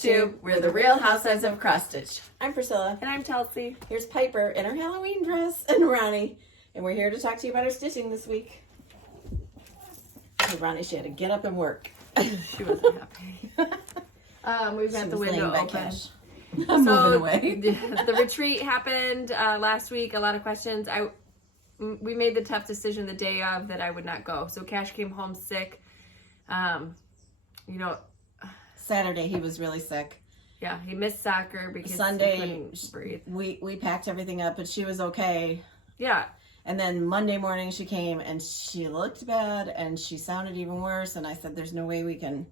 Flosstube. We're the Real Housewives of Cross Stitch. I'm Priscilla. And I'm Chelsea. Here's Piper in her Halloween dress and Ronnie. And we're here to talk to you about our stitching this week. So Ronnie, she had to get up and work. She wasn't happy. We've got the window open. I'm moving away. The retreat happened last week. A lot of questions. We made the tough decision the day of that I would not go. So Cash came home sick. Saturday he was really sick. Yeah, he missed soccer because Sunday he couldn't breathe. We packed everything up, but she was okay. Yeah. And then Monday morning she came and she looked bad and she sounded even worse. And I said, "There's no way we can."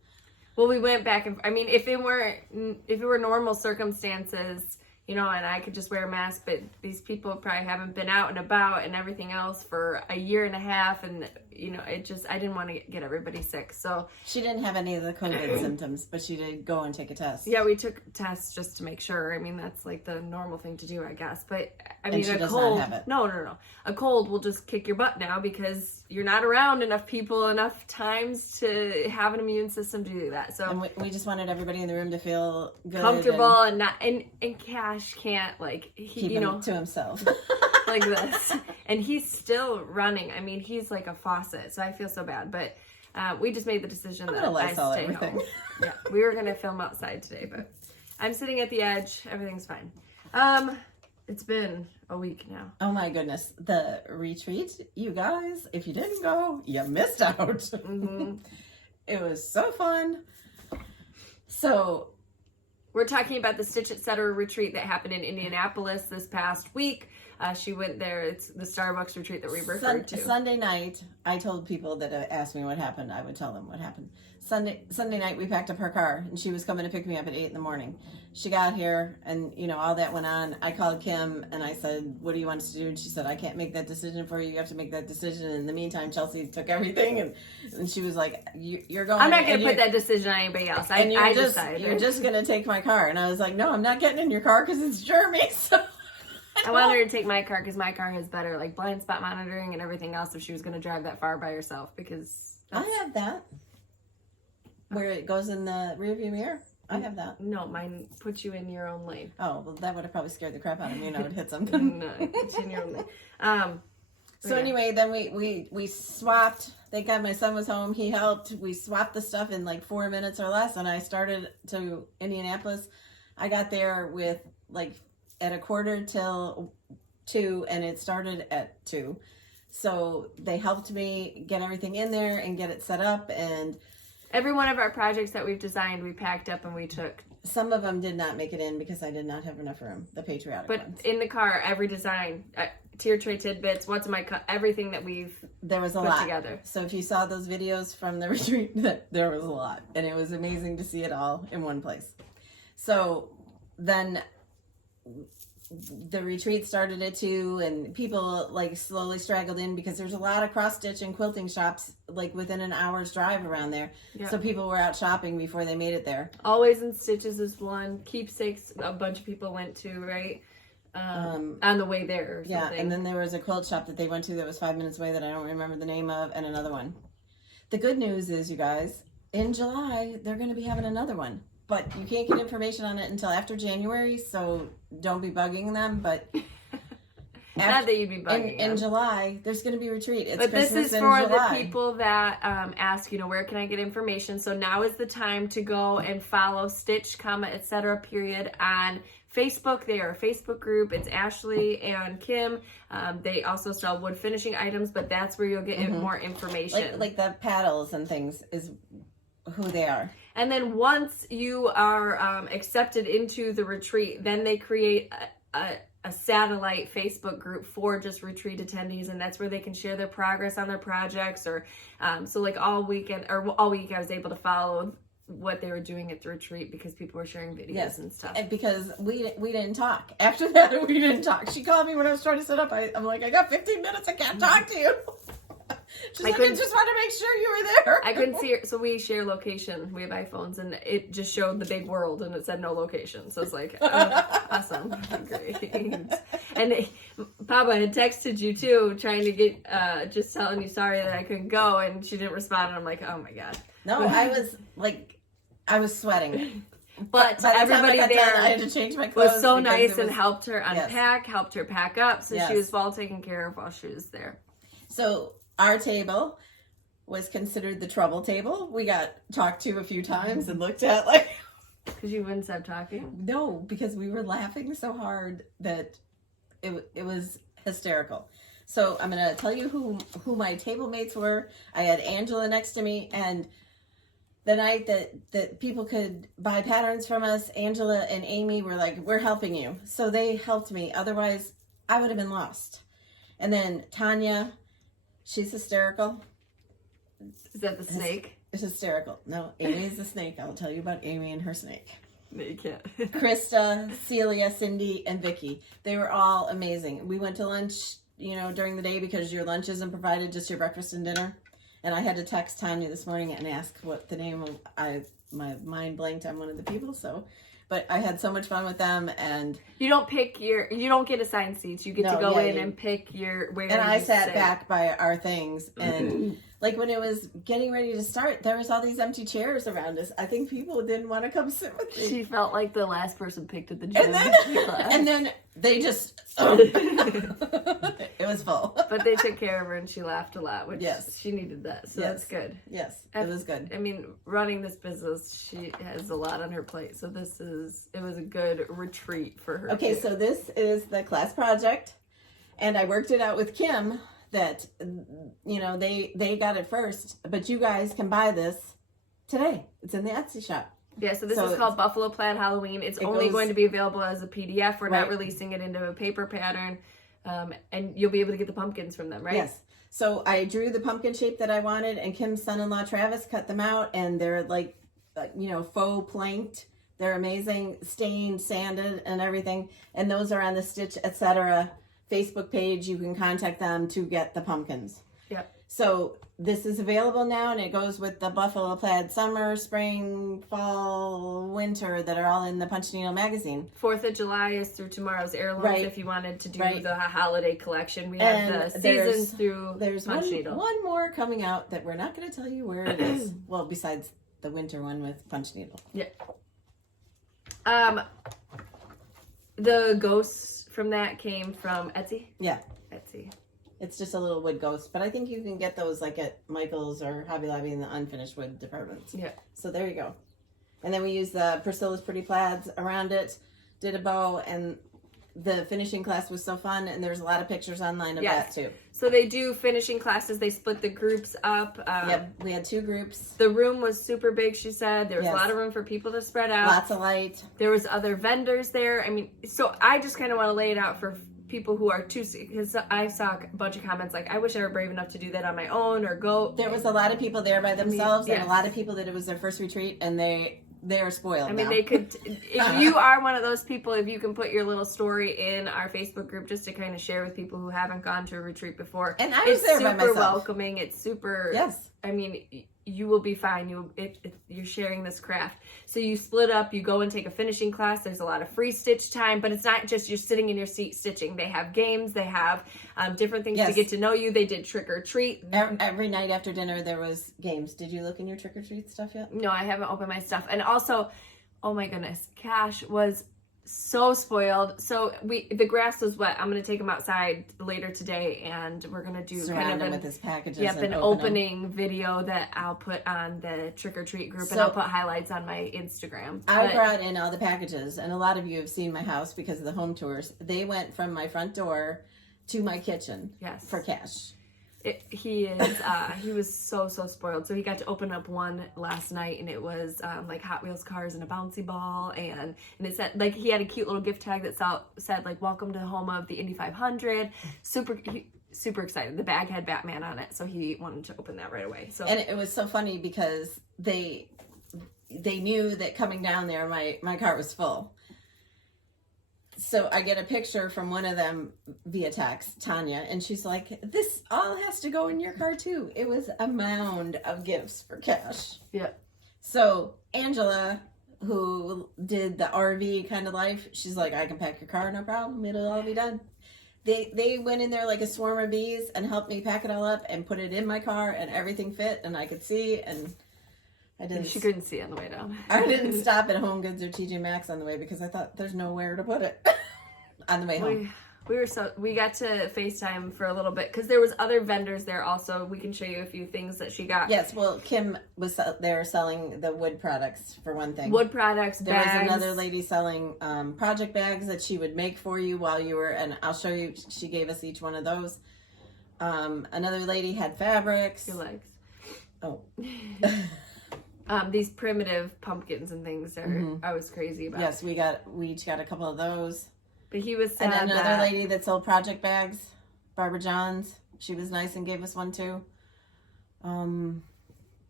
Well, we went back and I mean, if it were normal circumstances, and I could just wear a mask, but these people probably haven't been out and about and everything else for a year and a half, and I didn't want to get everybody sick. So she didn't have any of the COVID symptoms, but she did go and take a test. Yeah, we took tests just to make sure. I mean, that's like the normal thing to do, I guess. But I mean, she a does cold, not have it. No. A cold will just kick your butt now because you're not around enough people enough times to have an immune system to do that. So and we just wanted everybody in the room to feel good, comfortable, and not and Cash can't keep him to himself like this, and he's still running. I mean, he's like a faucet, so I feel so bad. But we just made the decision that I stay everything. home. Yeah, we were gonna film outside today, but I'm sitting at the edge. Everything's fine. It's been a week now. Oh my goodness, the retreat, you guys! If you didn't go, you missed out. Mm-hmm. It was so fun. So. We're talking about the Stitch Etc. retreat that happened in Indianapolis this past week. She went there. It's the Starbucks retreat that we referred to. Sunday night, I told people that asked me what happened. I would tell them what happened. Sunday night, we packed up her car, and she was coming to pick me up at 8 a.m. She got here, and, all that went on. I called Kim, and I said, "What do you want us to do?" And she said, "I can't make that decision for you. You have to make that decision." And in the meantime, Chelsea took everything, and she was like, "You're going." I'm not going to put that decision on anybody else. I decided. You're just going to take my car. And I was like, "No, I'm not getting in your car because it's Jeremy." So I wanted her to take my car because my car has better blind spot monitoring and everything else if she was going to drive that far by herself, because I have that. Where it goes in the rearview mirror? I have that. No, mine puts you in your own lane. Oh, well, that would have probably scared the crap out of me. I would hit something. No, it puts you in your own lane. So anyway, then we swapped. Thank God my son was home. He helped. We swapped the stuff in 4 minutes or less, and I started to Indianapolis. I got there with at 1:45 and it started at 2. So they helped me get everything in there and get it set up. And every one of our projects that we've designed, we packed up and we took. Some of them did not make it in because I did not have enough room, the patriotic ones. But in the car, every design, tier tray tidbits, what's in my everything that we've there was a put lot together. So if you saw those videos from the retreat, there was a lot. And it was amazing to see it all in one place. So then the retreat started at 2, and people slowly straggled in because there's a lot of cross stitch and quilting shops within an hour's drive around there. Yep. So people were out shopping before they made it there. Always in Stitches is one. Keepsakes, a bunch of people went to, right? On the way there or something. Yeah, and then there was a quilt shop that they went to that was 5 minutes away that I don't remember the name of, and another one. The good news is, you guys, in July they're going to be having another one. But you can't get information on it until after January, so don't be bugging them. But not that you'd be bugging them. In July, there's going to be a retreat. It's but Christmas this is in for July. The people that ask, where can I get information? So now is the time to go and follow Stitch, Etc. period on Facebook. They are a Facebook group. It's Ashley and Kim. They also sell wood finishing items, but that's where you'll get more information. Like the paddles and things is who they are. And then once you are accepted into the retreat, then they create a satellite Facebook group for just retreat attendees, and that's where they can share their progress on their projects. Or so all week I was able to follow what they were doing at the retreat because people were sharing videos and stuff. And because we didn't talk. After that, we didn't talk. She called me when I was trying to set up. I'm like, I got 15 minutes. I can't talk to you. She's like, I just want to make sure you were there. I couldn't see her. So we share location. We have iPhones, and it just showed the big world, and it said no location. So it's like, oh, awesome. Great. And Papa had texted you, too, trying to get, just telling you sorry that I couldn't go, and she didn't respond, and I'm like, oh, my God. No, I was sweating. But by the time everybody I got there done, I had to change my clothes was so because nice it and was- helped her unpack, helped her pack up. So Yes. she was well taken care of while she was there. So our table was considered the trouble table. We got talked to a few times and looked at like... Because you wouldn't stop talking? No, because we were laughing so hard that it was hysterical. So I'm going to tell you who my table mates were. I had Angela next to me, and the night that people could buy patterns from us, Angela and Amy were like, we're helping you. So they helped me. Otherwise, I would have been lost. And then Tanya, she's hysterical. Is that the snake? It's hysterical. No, Amy's the snake. I'll tell you about Amy and her snake. No, you can't. Krista, Celia, Cindy, and Vicky. They were all amazing. We went to lunch, during the day because your lunch isn't provided, just your breakfast and dinner. And I had to text Tanya this morning and ask what the name of, my mind blanked on one of the people, but I had so much fun with them, and you don't get assigned seats. You get to go in and pick where. And I sat back by our things, and like when it was getting ready to start, there was all these empty chairs around us. I think people didn't want to come sit with me. She felt like the last person picked at the gym. And then they just, it was full. But they took care of her, and she laughed a lot, which Yes. she needed that. So that's good. Yes, it was good. I mean, running this business, she has a lot on her plate. So it was a good retreat for her. Okay, too. so this is the class project, and I worked it out with Kim that, they got it first, but you guys can buy this today. It's in the Etsy shop. Yeah, so this is called Buffalo Plaid Halloween. It's only going to be available as a PDF. We're not releasing it into a paper pattern. And you'll be able to get the pumpkins from them, right? Yes. So I drew the pumpkin shape that I wanted, and Kim's son-in-law Travis cut them out, and they're like faux planked. They're amazing, stained, sanded, and everything. And those are on the Stitch Etc. Facebook page. You can contact them to get the pumpkins. Yep. So this is available now, and it goes with the Buffalo Plaid Summer, Spring, Fall, Winter that are all in the Punch Needle magazine. 4th of July is through tomorrow's heirlooms if you wanted to do the holiday collection. We And have the seasons through Punch Needle. One more coming out that we're not going to tell you where it is. Well, besides the winter one with Punch Needle. Yeah. The ghosts from that came from Etsy? Yeah. Etsy. It's just a little wood ghost, but I think you can get those like at Michael's or Hobby Lobby in the unfinished wood departments. Yeah. So there you go. And then we used the Priscilla's Pretty Plaids around it, did a bow, and the finishing class was so fun, and there's a lot of pictures online of that too. So they do finishing classes. They split the groups up. Yep, we had 2 groups. The room was super big, she said. There was a lot of room for people to spread out. Lots of light. There was other vendors there. I mean, so I just kind of want to lay it out for people who are too, because I saw a bunch of comments like, I wish I were brave enough to do that on my own or go. There was a lot of people there by themselves, and a lot of people that it was their first retreat, and they're spoiled. I mean, now. they could, if you are one of those people, if you can put your little story in our Facebook group just to kind of share with people who haven't gone to a retreat before. And I was there by myself. It's super welcoming. It's super, I mean, you will be fine. You're sharing this craft. So you split up, you go and take a finishing class. There's a lot of free stitch time, but it's not just you're sitting in your seat stitching. They have games. They have different things to get to know you. They did trick or treat. Every night after dinner, there was games. Did you look in your trick or treat stuff yet? No, I haven't opened my stuff. And also, oh my goodness, Cash was so spoiled. So the grass was wet. I'm gonna take him outside later today, and we're gonna do Surround him with his packages. Yep, an opening video that I'll put on the trick or treat group, and I'll put highlights on my Instagram. I brought in all the packages, and a lot of you have seen my house because of the home tours. They went from my front door to my kitchen. Yes. For Cash. He was so spoiled. So he got to open up one last night, and it was like Hot Wheels cars and a bouncy ball, and it said, like, he had a cute little gift tag that said like, welcome to the home of the Indy 500. Super excited. The bag had Batman on it, so he wanted to open that right away. So, and it was so funny because they knew that coming down there my cart was full. So I get a picture from one of them via text, Tanya, and she's like, this all has to go in your car too. It was a mound of gifts for Cash. Yeah. So Angela, who did the RV kind of life, she's like, I can pack your car, no problem. It'll all be done. They went in there like a swarm of bees and helped me pack it all up and put it in my car, and everything fit and I could see, and I didn't. She couldn't see on the way down. I didn't stop at Home Goods or TJ Maxx on the way because I thought there's nowhere to put it on the way home. We got to FaceTime for a little bit because there was other vendors there also. We can show you a few things that she got. Yes, well, Kim was there selling the wood products for one thing. Wood products, there bags. was another lady selling project bags that she would make for you while you were, and I'll show you. She gave us each one of those. Another lady had fabrics. Your legs. Oh. These primitive pumpkins and things are I was crazy about. Yes, we each got a couple of those. But he was sad. And another lady that sold project bags, Barbara Johns. She was nice and gave us one too. And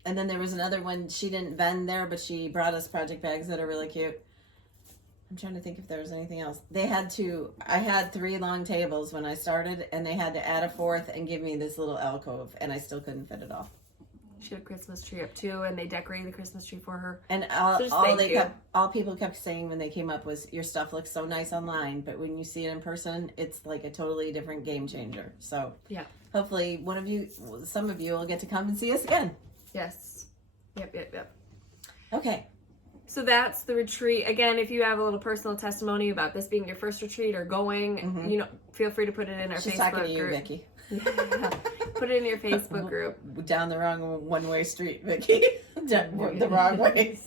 then there was another one. She didn't vend there, but she brought us project bags that are really cute. I'm trying to think if there was anything else. I had 3 long tables when I started, and they had to add a 4th and give me this little alcove, and I still couldn't fit it all. She had a Christmas tree up too, and they decorated the Christmas tree for her. And all people kept saying when they came up was, your stuff looks so nice online, but when you see it in person, it's like a totally different game changer. So yeah, hopefully some of you will get to come and see us again. Yes. Yep. Okay. So that's the retreat. Again, if you have a little personal testimony about this being your first retreat or going, feel free to put it in our She's Facebook talking to you, group. Vicky. Put it in your Facebook group. Down the wrong one-way street, Vicky. The wrong way.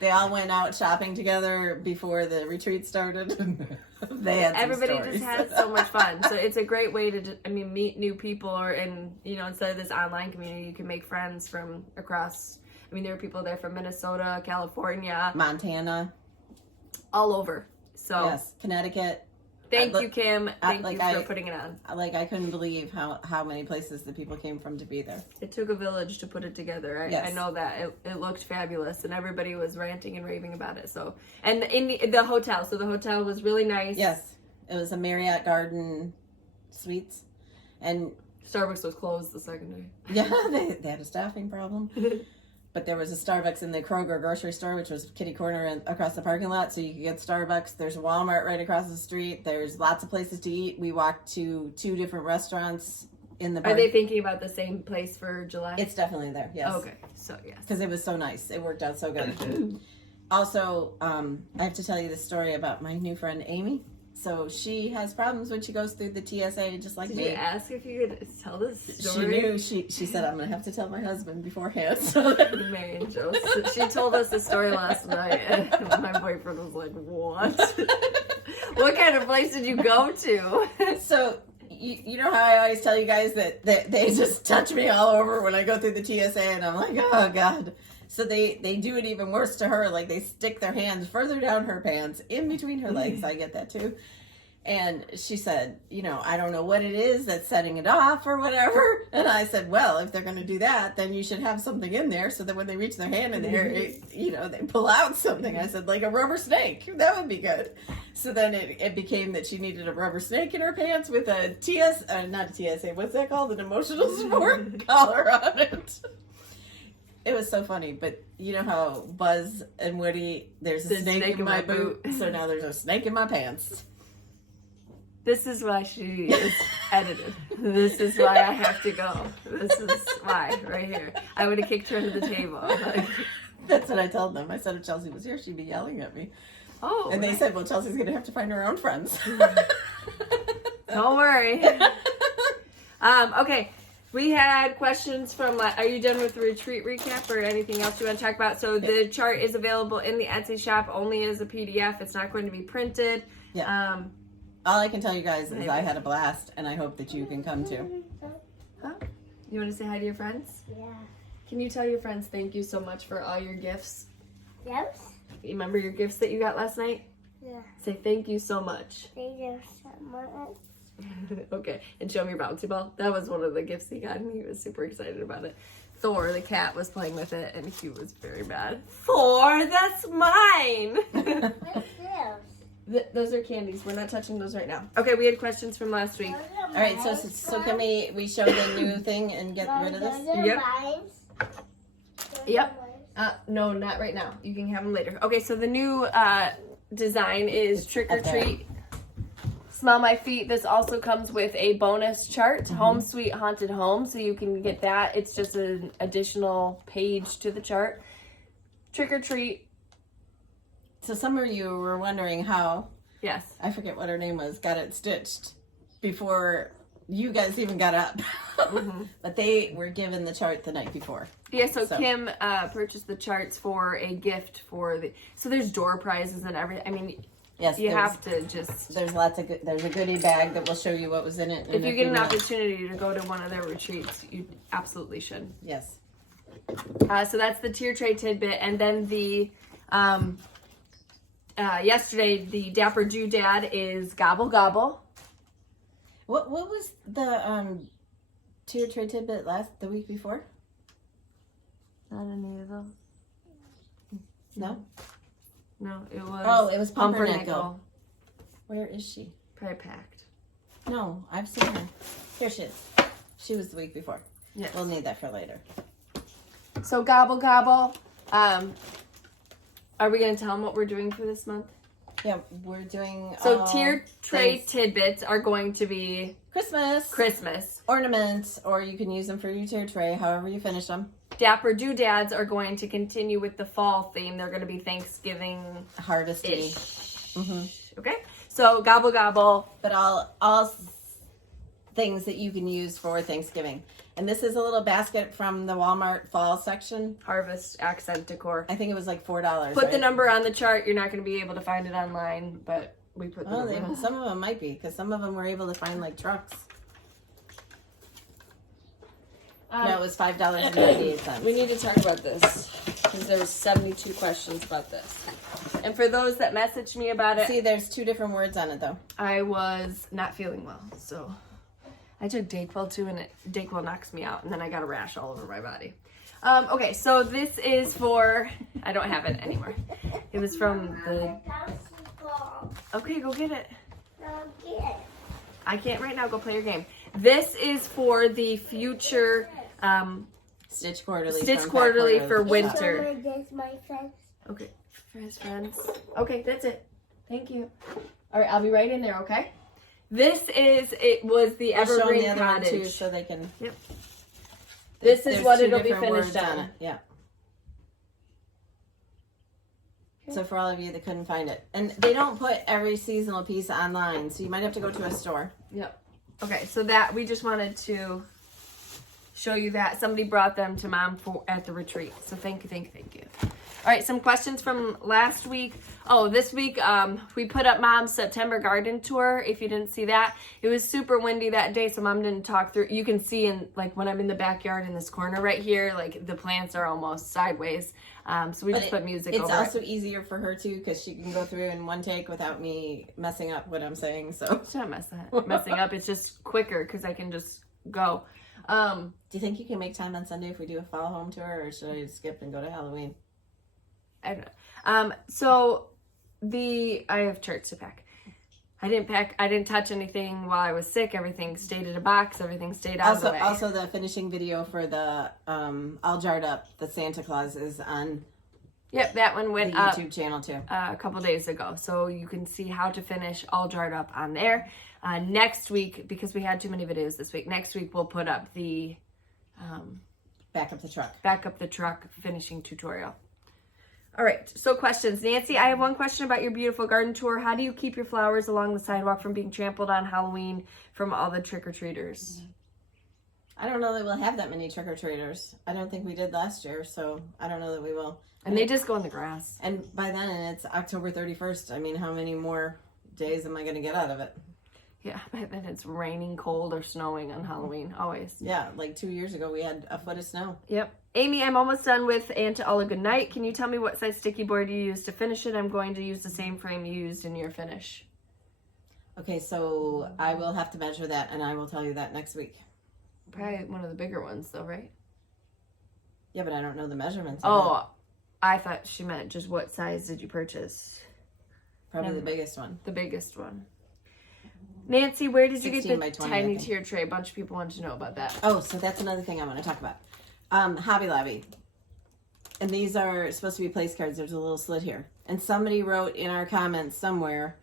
They all went out shopping together before the retreat started. They had Everybody just had so much fun. So it's a great way to meet new people, instead of this online community, you can make friends from across. There were people there from Minnesota, California, Montana, all over. So yes, Connecticut. Thank you, Kim. Thank you for putting it on. I couldn't believe how many places the people came from to be there. It took a village to put it together. I know that. It looked fabulous, and everybody was ranting and raving about it. So, and in the hotel. So the hotel was really nice. Yes. It was a Marriott Garden Suites. And Starbucks was closed the second day. Yeah, they had a staffing problem. But there was a Starbucks in the Kroger grocery store, which was kitty corner and across the parking lot, so you could get Starbucks. There's a Walmart right across the street. There's lots of places to eat. We walked to 2 different restaurants in the park. Are they thinking about the same place for July? It's definitely there, yes. Okay, so yes. Because it was so nice. It worked out so good. Also, I have to tell you the story about my new friend, Amy. So she has problems when she goes through the TSA, just like me. Did you ask if you could tell this story? She knew. She said, I'm going to have to tell my husband beforehand. Mary and Joe. She told us the story last night, and my boyfriend was like, what? What kind of place did you go to? So, you know how I always tell you guys that they just touch me all over when I go through the TSA, and I'm like, oh, God. So they do it even worse to her. Like, they stick their hands further down her pants, in between her legs. I get that too. And she said, I don't know what it is that's setting it off or whatever. And I said, well, if they're going to do that, then you should have something in there so that when they reach their hand in there, they pull out something. I said, like a rubber snake. That would be good. So then it became that she needed a rubber snake in her pants with a not a TSA, what's that called? An emotional support collar on it. It was so funny, but you know how Buzz and Woody, there's a snake in my boot, so now there's a snake in my pants. This is why she is edited. This is why I have to go. This is why, right here. I would have kicked her under the table. That's what I told them. I said if Chelsea was here, she'd be yelling at me. Oh. And they said, well, Chelsea's going to have to find her own friends. Don't worry. Okay. We had questions from, are you done with the retreat recap or anything else you want to talk about? So the chart is available in the Etsy shop only as a PDF. It's not going to be printed. Yeah. All I can tell you guys is I had a blast, and I hope that you can come too. Huh? You want to say hi to your friends? Yeah. Can you tell your friends thank you so much for all your gifts? Yes? You remember your gifts that you got last night? Yeah. Say thank you so much. Thank you so much. Okay, and show me your bouncy ball. That was one of the gifts he got, and he was super excited about it. Thor, the cat, was playing with it, and he was very mad. Thor, that's mine! What's this? Those are candies. We're not touching those right now. Okay, we had questions from last week. All right, so can we show the new thing and get rid of this? Yep. Yep. No, not right now. You can have them later. Okay, so the new design is trick or treat. Smell My Feet. This also comes with a bonus chart, Home Sweet Haunted Home, so you can get that. It's just an additional page to the chart. Trick or Treat. So some of you were wondering how, Yes. I forget what her name was, got it stitched before you guys even got up. But they were given the chart the night before. Yeah, so Kim purchased the charts for a gift for the... So there's door prizes and everything. I mean, Yes, you have to just... There's lots of there's a goodie bag that will show you what was in it. If you get an opportunity to go to one of their retreats, you absolutely should. Yes. So that's the tier tray tidbit. And then the... yesterday, the Dapper Doodad is Gobble Gobble. What was the tier tray tidbit the week before? Not any of those. No? No, it was... Oh, it was Pumpernickel. Pumpernickel. Where is she? Probably packed. No, I've seen her. Here she is. She was the week before. Yeah. We'll need that for later. So Gobble Gobble. Are we going to tell them what we're doing for this month? Yeah, we're doing... So tier tray tidbits are going to be... Christmas. Ornaments, or you can use them for your tier tray, however you finish them. Dapper Doodads are going to continue with the fall theme. They're going to be Thanksgiving-ish. Harvesty. Okay? So Gobble Gobble. But all things that you can use for Thanksgiving. And this is a little basket from the Walmart fall section. Harvest accent decor. I think it was like $4. Put the number on the chart. You're not going to be able to find it online, but we put the number. Some of them might be, because some of them were able to find like trucks. No, it was $5.98. We need to talk about this because there was 72 questions about this. And for those that messaged me about it, See, there's 2 different words on it though. I was not feeling well, so I took Dayquil too, and Dayquil knocks me out, and then I got a rash all over my body. Okay, so this is for, I don't have it anymore. It was from the, okay, go get it. I can't right now, go play your game. This is for the future Stitch Quarterly. For winter. My friends. Okay, for his friends. Okay, that's it. Thank you. All right, I'll be right in there, okay? It was the Evergreen the other one Cottage. too, so they can. Yep. This is There's what 2 it'll be different finished words on. it. Yeah. So for all of you that couldn't find it. And they don't put every seasonal piece online, so you might have to go to a store. Yep. Okay, so that we just wanted to show you that. Somebody brought them to Mom at the retreat. So thank you. All right, some questions from last week. Oh, this week we put up Mom's September garden tour. If you didn't see that, it was super windy that day, so Mom didn't talk through. You can see in like when I'm in the backyard in this corner right here, like the plants are almost sideways. So we just put music over it. It's also easier for her too, because she can go through in one take without me messing up what I'm saying. So it's not messing up. It's just quicker because I can just go. Do you think you can make time on Sunday if we do a fall home tour, or should I skip and go to Halloween? I don't know. So I have church to pack. I didn't touch anything while I was sick. Everything stayed in a box. Everything stayed out of the way. Also, the finishing video for the All Jarred Up, the Santa Claus, is on. Yep, that one went the YouTube channel too. A couple days ago, so you can see how to finish All Jarred Up on there. Next week, because we had too many videos this week, next week we'll put up the Back up the truck finishing tutorial. All right, so questions. Nancy, I have one question about your beautiful garden tour. How do you keep your flowers along the sidewalk from being trampled on Halloween from all the trick-or-treaters? I don't know that we'll have that many trick-or-treaters. I don't think we did last year, so I don't know that we will. And they just go in the grass. And by then, it's October 31st. I mean, how many more days am I going to get out of it? Yeah, but then it's raining, cold, or snowing on Halloween, always. Yeah, like 2 years ago, we had a foot of snow. Yep. Amy, I'm almost done with And to All a Good Night. Can you tell me what size sticky board you used to finish it? I'm going to use the same frame you used in your finish. Okay, so I will have to measure that, and I will tell you that next week. Probably one of the bigger ones, though, right? Yeah, but I don't know the measurements. Oh, I thought she meant just what size did you purchase? Probably the biggest one. The biggest one. Nancy, where did you get the 20, tiny tier tray? A bunch of people want to know about that. Oh, so that's another thing I want to talk about. Hobby Lobby. And these are supposed to be place cards. There's a little slit here. And somebody wrote in our comments somewhere,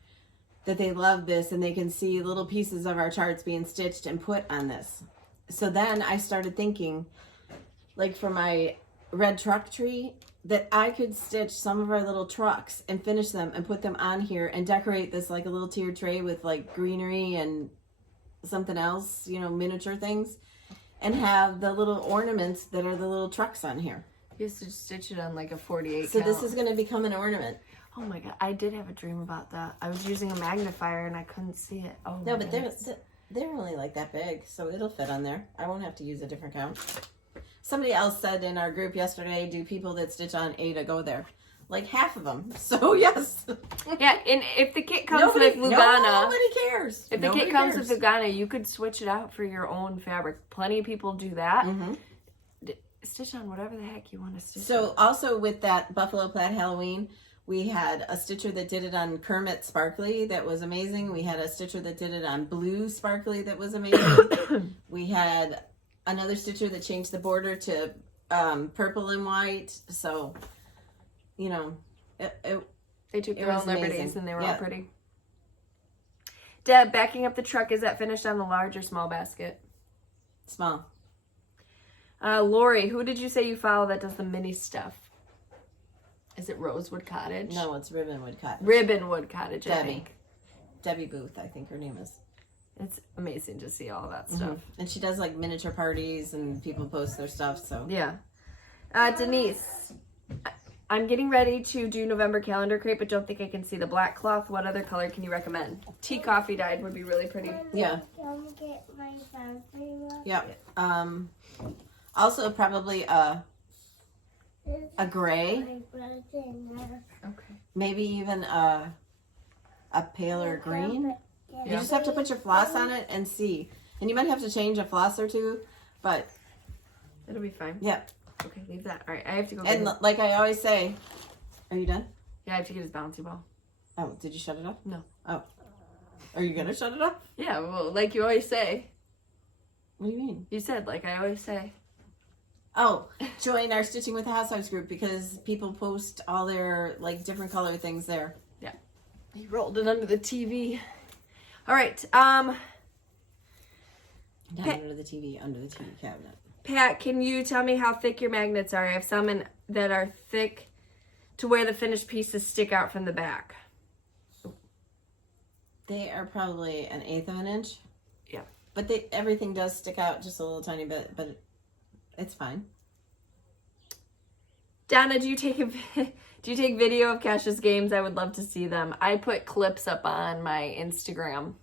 that they love this and they can see little pieces of our charts being stitched and put on this. So then I started thinking, like for my red truck tree, that I could stitch some of our little trucks and finish them and put them on here and decorate this like a little tiered tray with like greenery and something else, you know, miniature things, and have the little ornaments that are the little trucks on here. You used to stitch it on like a 48 So count. this is going to become an ornament. Oh my god, I did have a dream about that. I was using a magnifier and I couldn't see it. Oh No, but goodness. they're only like that big, so it'll fit on there. I won't have to use a different count. Somebody else said in our group yesterday, do people that stitch on Ada go there? Like half of them. So yes. Yeah, and if the kit comes with Lugana, Nobody cares. if the kit comes with Lugana, you could switch it out for your own fabric. Plenty of people do that. Mm-hmm. Stitch on whatever the heck you want to stitch. So also with that Buffalo Plaid Halloween, we had a stitcher that did it on Kermit Sparkly that was amazing. We had a stitcher that did it on Blue Sparkly that was amazing. We had another stitcher that changed the border to purple and white. So, you know, They took their was own liberties amazing. and they were Yeah. all pretty. Deb, backing up the truck, is that finished on the large or small basket? small. Lori, who did you say you follow that does the mini stuff? Is it Rosewood Cottage? No, it's Ribbonwood Cottage. Ribbonwood Cottage, I Debbie. think. Debbie Booth, I think her name is. It's amazing to see all that stuff. And she does like miniature parties and people post their stuff. So Yeah. Denise, I'm getting ready to do November calendar crepe, but don't think I can see the black cloth. What other color can you recommend? Tea coffee dyed would be really pretty. yeah, Come get my fountain. yeah. Also probably a gray, My brother in there. Okay. maybe even a paler green. You Yeah. just have to put your floss on it and see. And you might have to change a floss or two, but It'll be fine. yeah. Okay, leave that. All right, I have to go. And like I always say, are you done? Yeah, I have to get his bouncy ball. Oh, did you shut it off? No. Oh. Are you gonna shut it off? Yeah, well, like you always say. What do you mean? You said, like I always say. Oh, join our Stitching with the Housewives group because people post all their like different color things there. He rolled it under the TV. All right, Down Pat- under the TV cabinet. Pat, can you tell me how thick your magnets are? I have some that are thick to where the finished pieces stick out from the back. They are probably 1/8 of an inch. Yeah. But everything does stick out just a little tiny bit, but it's fine. Donna, do you take video of Kash's games? I would love to see them. I put clips up on my Instagram.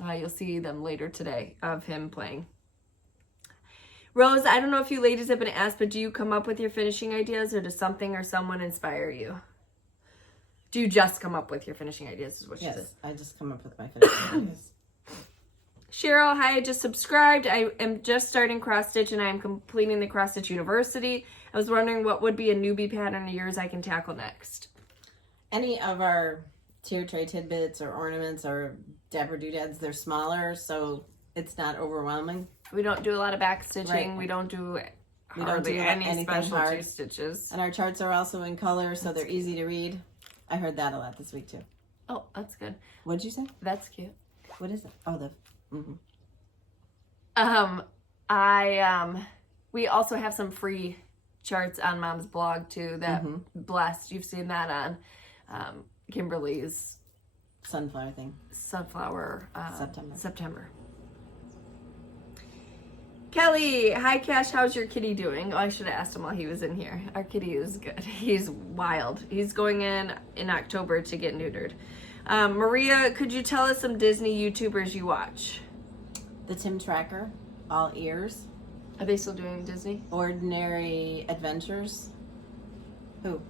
You'll see them later today of him playing. Rose, I don't know if you ladies have been asked, but do you come up with your finishing ideas or does something or someone inspire you? Do you just come up with your finishing ideas is what she says. Yes, I just come up with my finishing ideas. Cheryl, hi, I just subscribed. I am just starting cross stitch and I am completing the cross stitch university. I was wondering what would be a newbie pattern of yours I can tackle next. Any of our tier tray tidbits or ornaments or dabber doodads, they're smaller, so it's not overwhelming. We don't do a lot of back stitching. Right. We don't do We don't hardly do any anything specialty hard. stitches. And our charts are also in color, so they're easy to read. I heard that a lot this week too. Oh, that's good. What did you say? That's cute. What is it? Oh, We also have some free charts on Mom's blog too that blessed. You've seen that on Kimberly's sunflower thing. sunflower September. Kelly, hi Cash, how's your kitty doing? Oh, I should have asked him while he was in here. Our kitty is good. He's wild. He's going in October to get neutered. Maria, could you tell us some Disney YouTubers you watch? The Tim Tracker, All Ears, Are they still doing Disney? Ordinary Adventures. Who?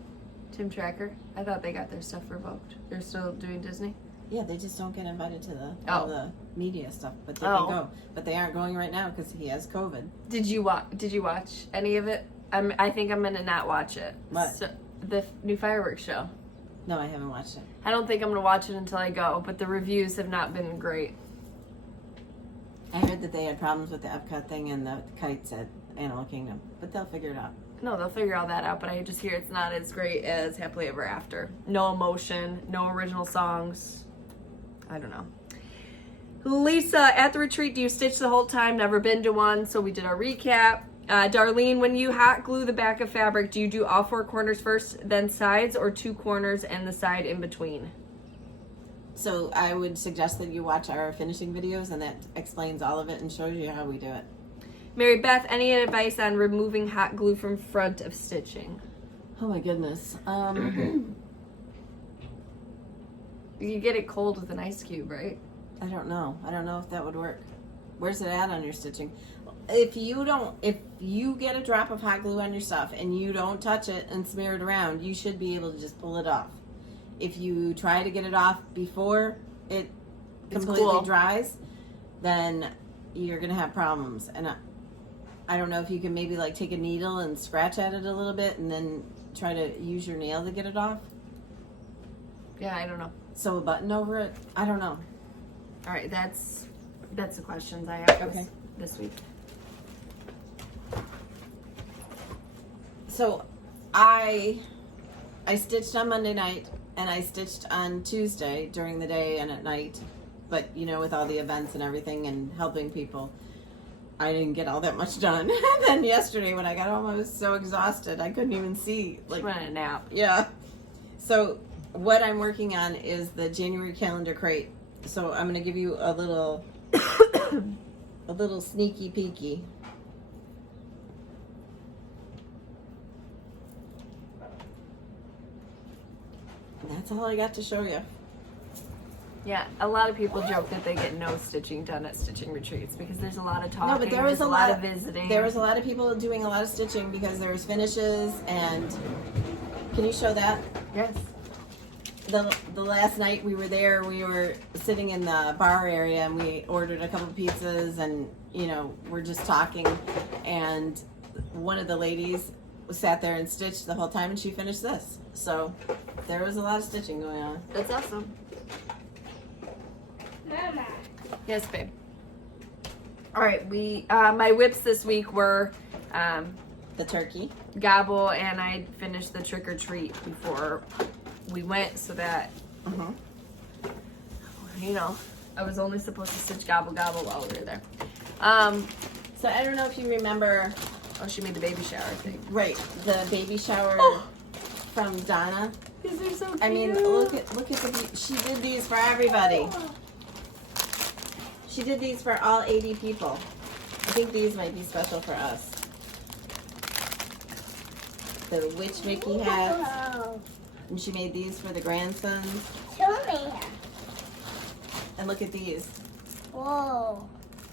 Tim Tracker? I thought they got their stuff revoked. They're still doing Disney? Yeah, they just don't get invited to Oh. all the media stuff, but they Oh. can go. But they aren't going right now because he has COVID. Did you watch any of it? I think I'm gonna not watch it. What? So, the new fireworks show. No, I haven't watched it. I don't think I'm gonna watch it until I go, but the reviews have not been great. I heard that they had problems with the Epcot thing and the kites at Animal Kingdom, but they'll figure it out. No, they'll figure all that out, but I just hear it's not as great as Happily Ever After. No emotion, no original songs. I don't know. Lisa, at the retreat, do you stitch the whole time? Never been to one, so we did our recap. Darlene, when you hot glue the back of fabric, do you do all 4 corners first, then sides, or 2 corners and the side in between? So I would suggest that you watch our finishing videos, and that explains all of it and shows you how we do it. Mary Beth, any advice on removing hot glue from front of stitching? Oh my goodness. You get it cold with an ice cube, right? I don't know. I don't know if that would work. Where's it at on your stitching? If you get a drop of hot glue on your stuff and you don't touch it and smear it around, you should be able to just pull it off. If you try to get it off before it completely dries, then you're gonna have problems. And I don't know if you can maybe like take a needle and scratch at it a little bit and then try to use your nail to get it off. Yeah, I don't know. Sew a button over it. I don't know. All right, that's the questions I have this week. So I stitched on Monday night and I stitched on Tuesday during the day and at night. But you know, with all the events and everything and helping people, I didn't get all that much done. And then yesterday when I got home, I was so exhausted. I couldn't even see. Like, went a nap. Yeah. So what I'm working on is the January calendar crate. So I'm going to give you a little sneaky peeky. And that's all I got to show you. Yeah, a lot of people joke that they get no stitching done at stitching retreats because there's a lot of talking. No, but there was a lot of visiting. There was a lot of people doing a lot of stitching because there was finishes and. Can you show that? Yes. The last night we were there, we were sitting in the bar area and we ordered a couple pizzas and we're just talking, and one of the ladies sat there and stitched the whole time and she finished this. So there was a lot of stitching going on. That's awesome. Mama. Yes, babe. All right, we my whips this week were The turkey. Gobble, and I finished the trick or treat before we went, so that I was only supposed to stitch Gobble Gobble while we were there. So I don't know if you remember. Oh, she made the baby shower thing. Right, the baby shower from Donna. These are so cute. I mean, look at she did these for everybody. She did these for all 80 people. I think these might be special for us. The witch Mickey hats. Whoa. And she made these for the grandsons. Show me. And look at these. Whoa.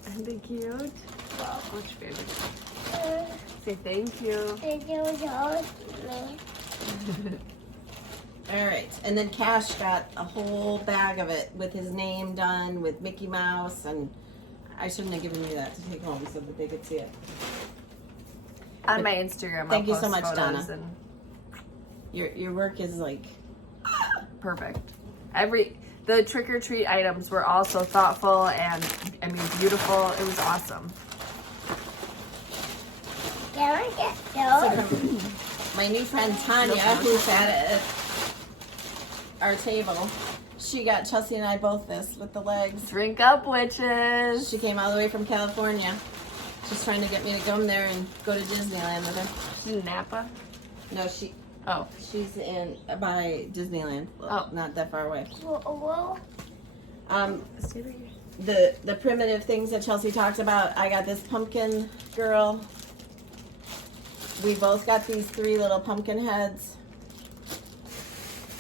Aren't they cute? Wow, which favorite? Say thank you. Did you show me? All right. And then Cash got a whole bag of it with his name done with Mickey Mouse. And I shouldn't have given you that to take home so that they could see it. On my Instagram, Thank I'll you so post much, photos Donna. Your work is like perfect. The trick or treat items were also thoughtful and beautiful. It was awesome. Can I get so those? from my new friend Tanya, who sat at our table. She got Chelsea and I both this with the legs. Drink up, witches. She came all the way from California. She's trying to get me to come there and go to Disneyland with her. She's in Napa? No, she's in by Disneyland. Well, not that far away. Whoa. The primitive things that Chelsea talked about. I got this pumpkin girl. We both got these 3 little pumpkin heads.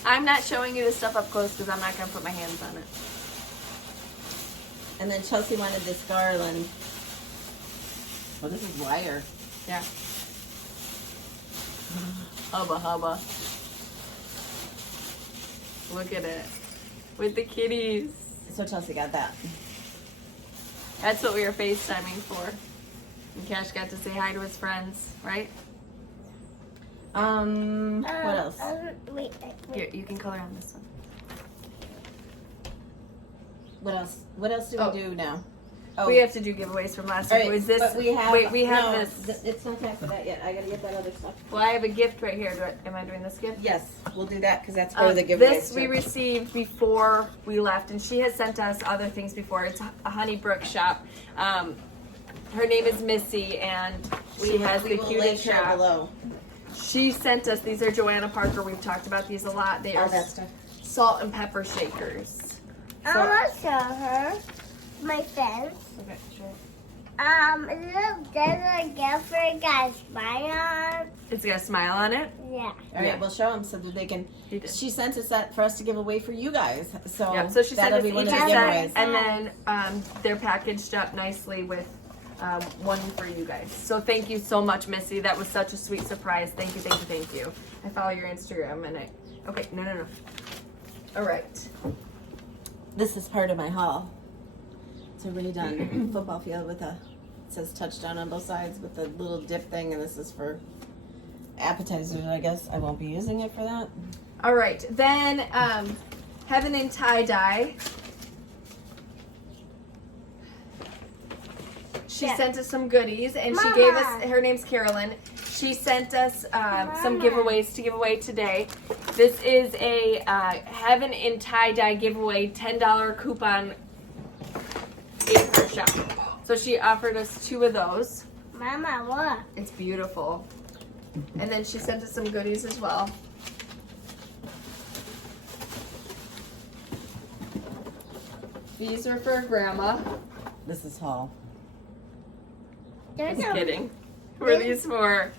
I'm not showing you this stuff up close because I'm not going to put my hands on it. And then Chelsea wanted this garland. Oh, this is wire. Yeah. Hubba hubba. Look at it. With the kitties. So Chelsea got that. That's what we were FaceTiming for. And Cash got to say hi to his friends, right? What else? Wait. Here, you can color on this one. What else do we do now? Oh, We have to do giveaways from last all week. right, Was this? but we have, wait, we have no, this. It's not time for that yet. I gotta get that other stuff. Well, I have a gift right here. Am I doing this gift? Yes, we'll do that because that's part of the giveaway. This we received before we left, and she has sent us other things before. It's a Honeybrook shop. Her name is Missy, and she has the will link cutest her shop. below. She sent us, these are Joanna Parker. We've talked about these a lot. They All are that stuff. salt and pepper shakers. I want to show her my fence. Okay, sure. There's a gift for a guy smile. It's got a smile on it. Yeah. All right, Yeah. we'll show them so that they can. You did. She sent us that for us to give away for you guys. So, Yeah, so she sent that'll us be one each of a the set, giveaways. and then they're packaged up nicely with one for you guys. So thank you so much, Missy. That was such a sweet surprise. Thank you, thank you, thank you. I follow your Instagram, and okay, no. All right. This is part of my haul. It's a redone football field with it says touchdown on both sides with the little dip thing, and this is for appetizers, I guess. I won't be using it for that. All right, then Heaven in Tie-Dye. She sent us some goodies, and she gave us, her name's Carolyn. She sent us some giveaways to give away today. This is a Heaven in Tie-Dye giveaway, $10 coupon, 8 per shop. So she offered us 2 of those. Mama, look. It's beautiful. And then she sent us some goodies as well. These are for Grandma. This is haul. There's Just a kidding. What are these for?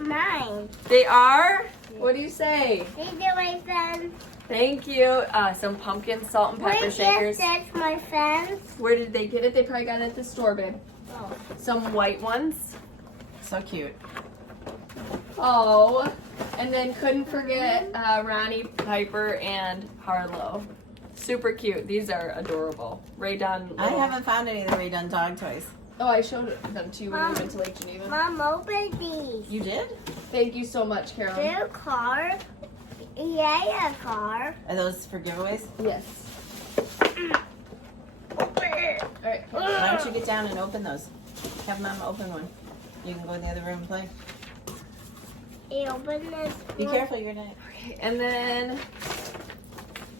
mine. They are? What do you say? These are my fence. Thank you. Some pumpkin salt and pepper shakers. That's my fence. Where did they get it? They probably got it at the store, babe. Oh. Some white ones. So cute. Oh. And then couldn't forget Ronnie, Piper, and Harlow. Super cute. These are adorable. Raydon. I haven't found any of the redone dog toys. Oh, I showed them to you when we went to Lake Geneva. Mom, open these. You did? Thank you so much, Carolyn. They're a car. Yeah, a car. Are those for giveaways? Yes. Open it. All right. Why don't you get down and open those? Have Mom open one. You can go in the other room and play. You open this. Be careful, you're not. Okay, and then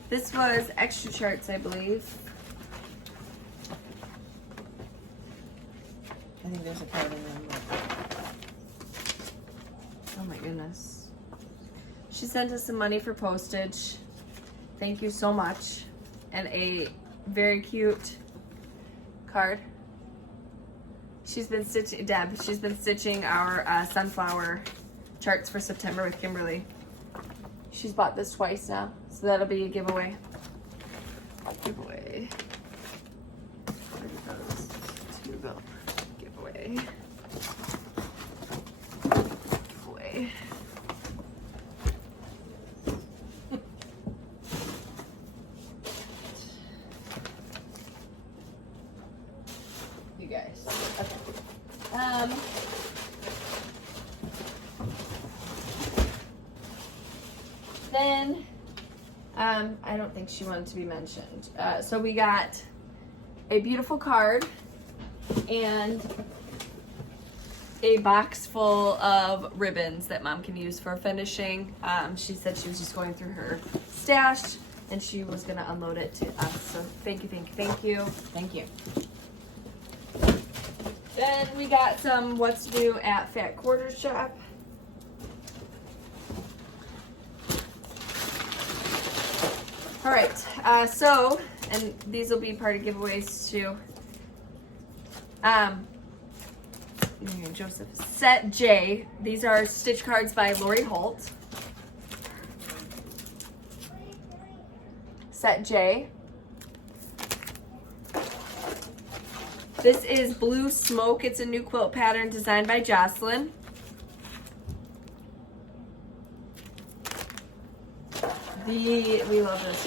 this was extra charts, I believe. I think there's a card in there. Oh my goodness. She sent us some money for postage. Thank you so much. And a very cute card. She's been stitching, Deb, she's been stitching our sunflower charts for September with Kimberly. She's bought this twice now, so that'll be a giveaway. Giveaway. Where did those two go? Giveaway. Giveaway. You guys. Okay. Then, I don't think she wanted to be mentioned. So we got a beautiful card and a box full of ribbons that Mom can use for finishing. She said she was just going through her stash and she was gonna unload it to us. So thank you, thank you, thank you. Thank you. Then we got some what's new at Fat Quarter Shop. All right, so, and these will be part of giveaways too. Joseph, Set J. These are stitch cards by Lori Holt. Set J. This is Blue Smoke. It's a new quilt pattern designed by Jocelyn. We love this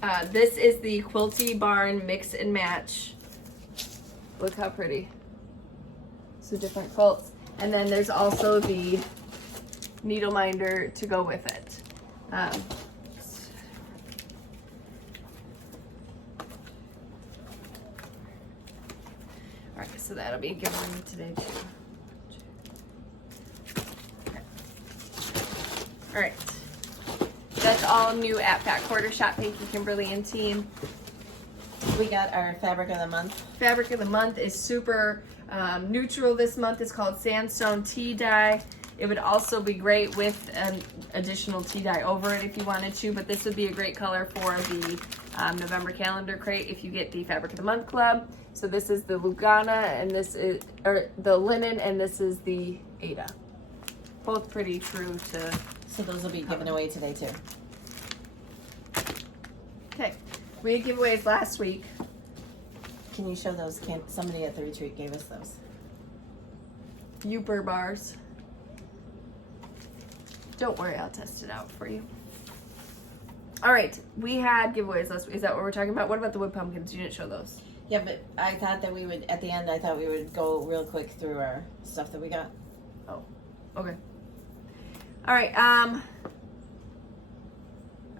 one. This is the Quilty Barn Mix and Match. Look how pretty. So different quilts. And then there's also the needle minder to go with it. So that'll be a giveaway today too. Okay. All right. That's all new at Fat Quarter Shop. Thank you, Kimberly and team. We got our fabric of the month. Fabric of the month is super neutral this month. It's called Sandstone Tea Dye. It would also be great with an additional tea dye over it if you wanted to, but this would be a great color for the November calendar crate if you get the Fabric of the Month Club. So this is the Lugana, and this is the linen, and this is the Ada. Both pretty true to. So those will be given away today too. Okay, we had giveaways last week. Can you show those? Somebody at the retreat gave us those. Uper bars. Don't worry, I'll test it out for you. All right, we had giveaways last week. Is that what we're talking about? What about the wood pumpkins? You didn't show those. Yeah, but I thought that we would, at the end, I thought we would go real quick through our stuff that we got. Oh, okay. All right,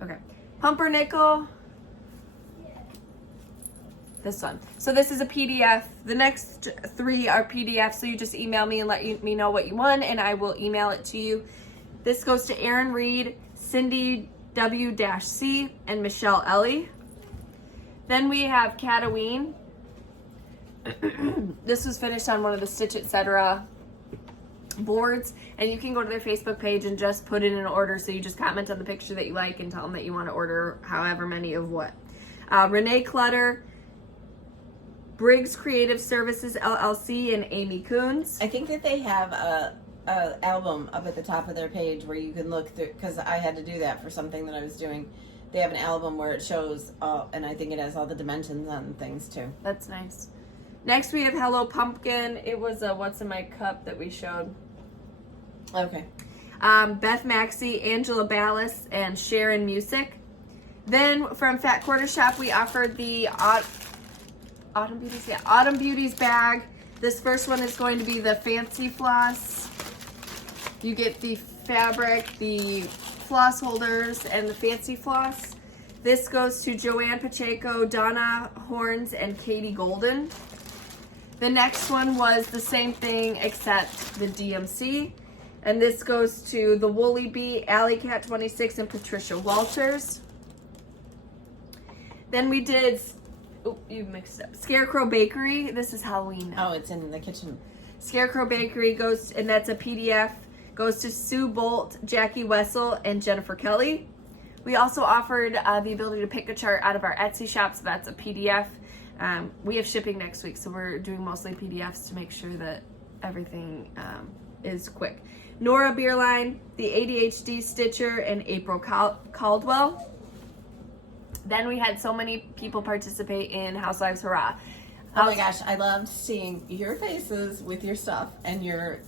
okay. Pumpernickel. This one. So this is a PDF. The next 3 are PDFs, so you just email me and let me know what you want, and I will email it to you. This goes to Erin Reed, Cindy W-C, and Michelle Ellie. Then we have Cataween. This was finished on one of the Stitch Etc. boards, and you can go to their Facebook page and just put in an order. So you just comment on the picture that you like and tell them that you want to order however many of what. Renee Clutter, Briggs Creative Services LLC, and Amy Coons. I think that they have a album up at the top of their page where you can look through, because I had to do that for something that I was doing. They have an album where it shows, and I think it has all the dimensions on things too. That's nice. Next we have Hello Pumpkin. It was a What's in My Cup that we showed. Okay. Beth Maxey, Angela Ballas, and Sharon Music. Then from Fat Quarter Shop we offered the Autumn Beauties. Yeah, Autumn Beauties bag. This first one is going to be the Fancy Floss. You get the fabric, the floss holders, and the Fancy Floss. This goes to Joanne Pacheco, Donna Horns, and Katie Golden. The next one was the same thing except the DMC. And this goes to the Woolly Bee, Alley Cat 26, and Patricia Walters. Then we did, oh, you mixed it up. Scarecrow Bakery. This is Halloween now. Oh, it's in the kitchen. Scarecrow Bakery goes, and that's a PDF, goes to Sue Bolt, Jackie Wessel, and Jennifer Kelly. We also offered the ability to pick a chart out of our Etsy shop, so that's a PDF. We have shipping next week, so we're doing mostly PDFs to make sure that everything is quick. Nora Beerline, the ADHD Stitcher, and April Caldwell. Then we had so many people participate in Housewives Hurrah. Oh my gosh, I loved seeing your faces with your stuff and your,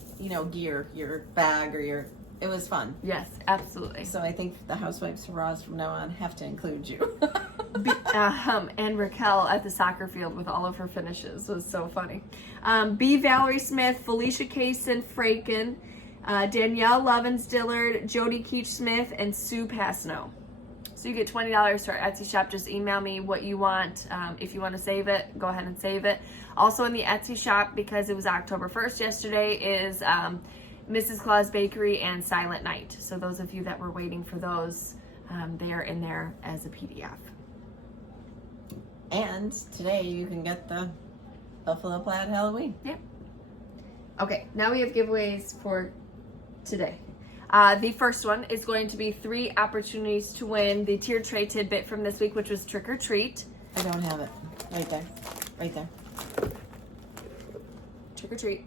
gear, your bag or your, it was fun. Yes, absolutely. So I think the Housewives Hurrahs from now on have to include you. And Raquel at the soccer field with all of her finishes was so funny. B. Valerie Smith, Felicia Kaysen Fraken, Danielle Lovins Dillard, Jody Keach Smith, and Sue Pasno. So you get $20 to our Etsy shop. Just email me what you want. If you want to save it, go ahead and save it. Also in the Etsy shop, because it was October 1st yesterday, is Mrs. Claus Bakery and Silent Night. So those of you that were waiting for those, they are in there as a PDF. And today you can get the Buffalo Plaid Halloween. Yep. Okay, now we have giveaways for today. The first one is going to be 3 opportunities to win the tier tray tidbit from this week, which was Trick or Treat. I don't have it. Right there. Right there. Trick or Treat.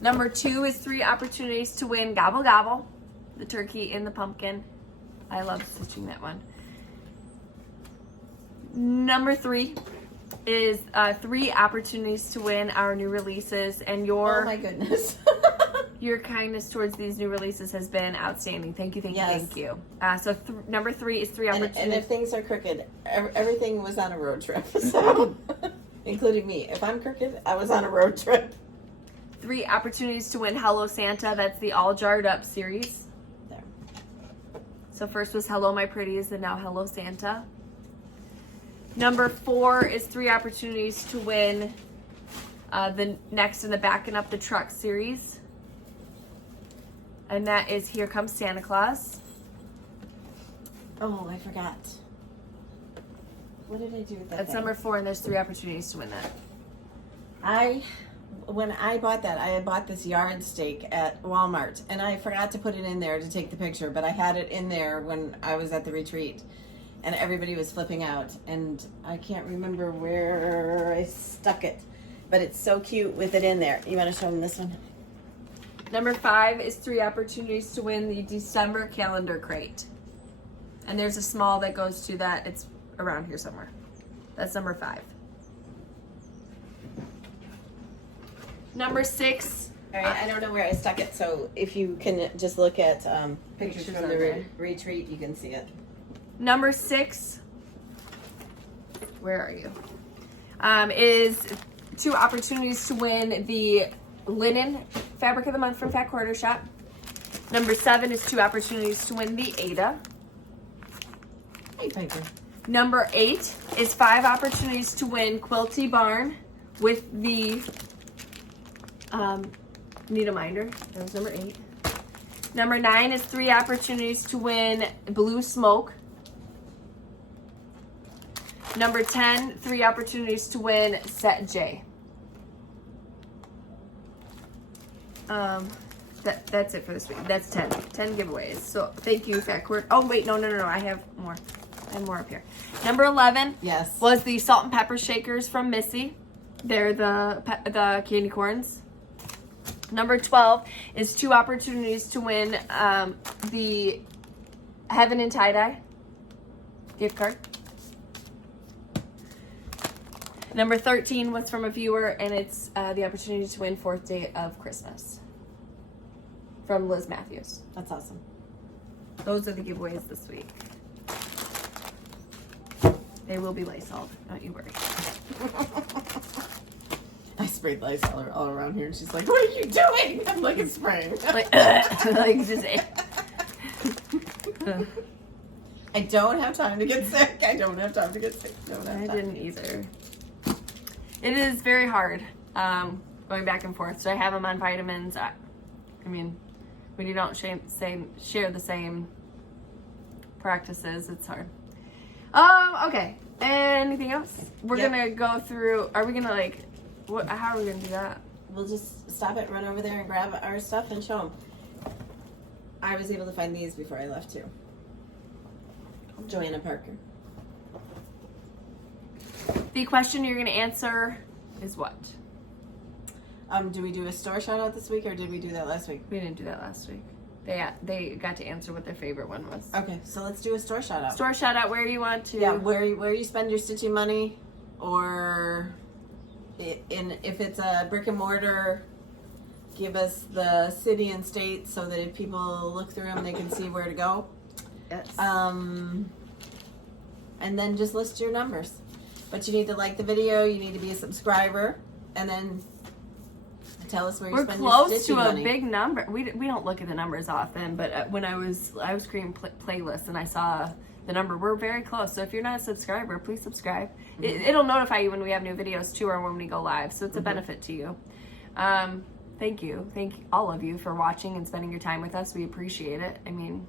Number 2 is 3 opportunities to win Gobble Gobble, the turkey in the pumpkin. I love stitching that one. Number 3 is 3 opportunities to win our new releases, and your oh my goodness. your kindness towards these new releases has been outstanding. Thank you, thank you, Yes. thank you. So number 3 is 3 opportunities. And if things are crooked, everything was on a road trip, so including me. If I'm crooked, I was on a road trip. 3 opportunities to win Hello Santa. That's the All Jarred Up series. There. So first was Hello My Pretties, and now Hello Santa. Number 4 is 3 opportunities to win The next in the Backing Up the Truck series. And that is Here Comes Santa Claus. Oh, I forgot. What did I do with that? That's thing? number 4, and there's 3 opportunities to win that. When I bought that, I had bought this yard stake at Walmart, and I forgot to put it in there to take the picture, but I had it in there when I was at the retreat, and everybody was flipping out, and I can't remember where I stuck it, but it's so cute with it in there. You want to show them this one? Number 5 is 3 opportunities to win the December calendar crate. And there's a small that goes to that. It's around here somewhere. That's number 5. Number 6. All right, I don't know where I stuck it, so if you can just look at pictures Pictures from on the there. retreat, you can see it. Number 6. Where are you? Is 2 opportunities to win the linen fabric of the month from Fat Quarter Shop. Number 7 is 2 opportunities to win the Ada. Hey, Piper. Number 8 is 5 opportunities to win Quilty Barn with the needle minder. That was number 8. Number 9 is 3 opportunities to win Blue Smoke. Number 10, 3 opportunities to win Set J. That's it for this week. That's 10 giveaways. So thank you, Fat Quarter. Oh wait, no, I have more. I have more up here. Number 11 Yes. was the salt and pepper shakers from Missy. They're the candy corns. Number 12 is 2 opportunities to win the Heaven and Tie-Dye gift card. Number 13 was from a viewer, and it's the opportunity to win 4th Day of Christmas from Liz Matthews. That's awesome. Those are the giveaways this week. They will be Lysol, don't you worry. I sprayed Lysol all around here, and she's like, "What are you doing?" I'm like, "It's spraying." Like just. I don't have time to get sick. I don't have time to get sick. I didn't either. It is very hard going back and forth. So I have them on vitamins. I mean, when you don't share the same practices, it's hard. Okay. Anything else? We're gonna go through. Are we gonna how are we gonna do that? We'll just stop it, run over there, and grab our stuff and show them. I was able to find these before I left too. Joanna Parker. The question you're gonna answer is what? Do we do a store shout out this week, or did we do that last week? We didn't do that last week. They got to answer what their favorite one was. Okay, so let's do a store shout out. Store shout out where you want to. Yeah, where you spend your stitching money, or if it's a brick and mortar, give us the city and state so that if people look through them, they can see where to go. Yes. And then just list your numbers. But you need to like the video, you need to be a subscriber, and then tell us where you We're spend your close stitching to a money. big number. We don't look at the numbers often, but when I was creating playlists and I saw the number, we're very close. So if you're not a subscriber, please subscribe. Mm-hmm. It'll notify you when we have new videos too, or when we go live. So it's a benefit to you. Thank you all of you for watching and spending your time with us. We appreciate it. I mean,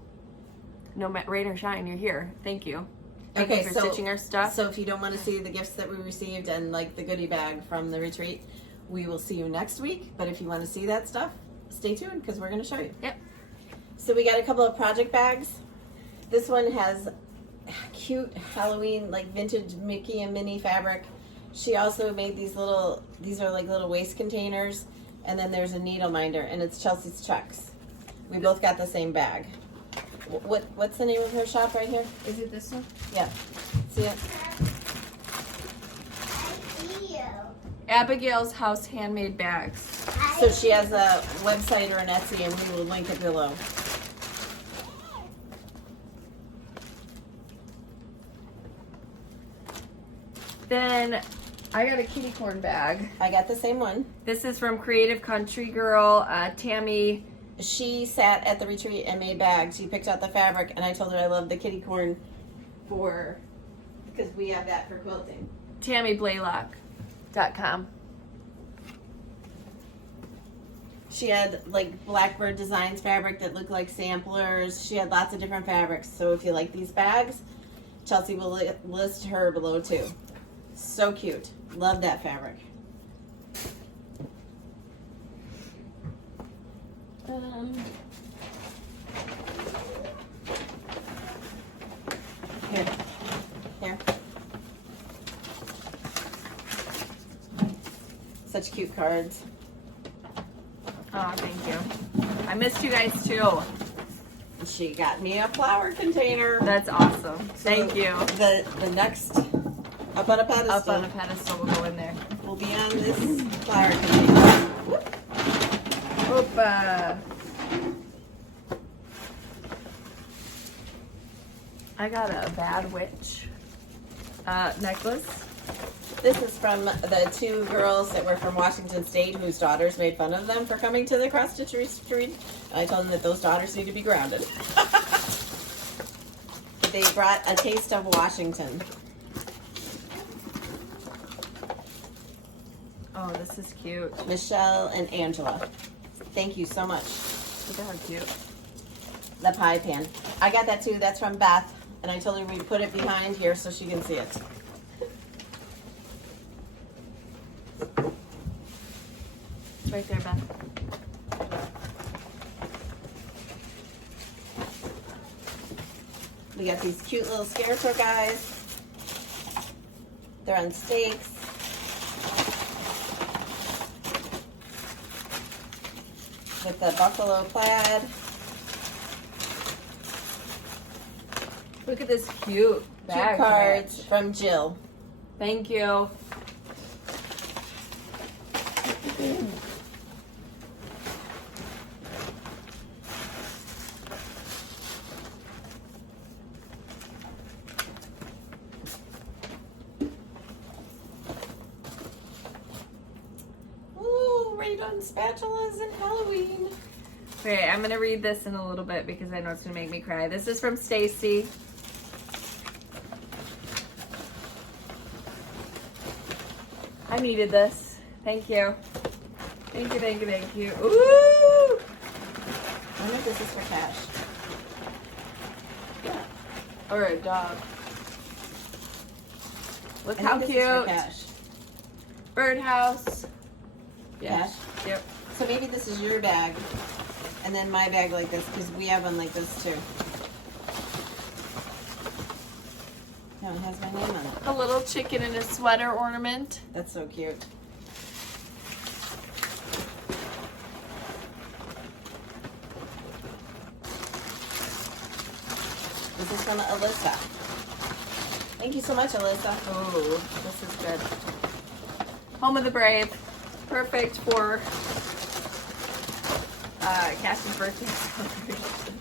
no rain or shine, you're here. Thank you. Thank you for stitching our stuff. So if you don't want to see the gifts that we received and like the goodie bag from the retreat, we will see you next week. But if you want to see that stuff, stay tuned because we're going to show you. Yep. So we got a couple of project bags. This one has cute Halloween, like vintage Mickey and Minnie fabric. She also made these are like little waste containers. And then there's a needle minder, and it's Chelsea's Chucks. We both got the same bag. What's the name of her shop right here? Is it this one? Yeah. See it? Abigail's House Handmade Bags. So she has a website or an Etsy, and we will link it below. Then I got a kitty corn bag. I got the same one. This is from Creative Country Girl, Tammy. She sat at the retreat and made bags. She picked out the fabric, and I told her I love the kitty corn because we have that for quilting. TammyBlaylock.com. She had like Blackbird Designs fabric that looked like samplers. She had lots of different fabrics. So if you like these bags, Chelsea will list her below too. So cute. Love that fabric. Here. Such cute cards. Oh, thank you. I missed you guys too. She got me a flower container. That's awesome. So Thank you. The next up on a pedestal. Up on a pedestal will go in there. Will be on this flower container. Whoop. Opa. I got a bad witch necklace. This is from the two girls that were from Washington State whose daughters made fun of them for coming to the cross-stitch retreat. I told them that those daughters need to be grounded. They brought a taste of Washington. Oh, this is cute. Michelle and Angela. Thank you so much. Look at how cute. The pie pan. I got that too. That's from Beth. And I told her we'd put it behind here so she can see it. It's right there, Beth. We got these cute little scarecrow guys. They're on stakes. With the buffalo plaid. Look at this cute bag. Cute cards from Jill. Thank you. Ooh, right on spatulas and Halloween. Okay, I'm gonna read this in a little bit because I know it's gonna make me cry. This is from Stacy. I needed this. Thank you. Thank you, thank you, thank you. Ooh! I wonder if this is for cash. Yeah. Or a dog. Look I how think this is for cute. cash. Birdhouse. Cash. Yep. So maybe this is your bag, and then my bag like this, because we have one like this too. No, it has my name on it. A little chicken in a sweater ornament. That's so cute. This is from Alyssa. Thank you so much, Alyssa. Oh, this is good. Home of the Brave. Perfect for Cassie's birthday celebration.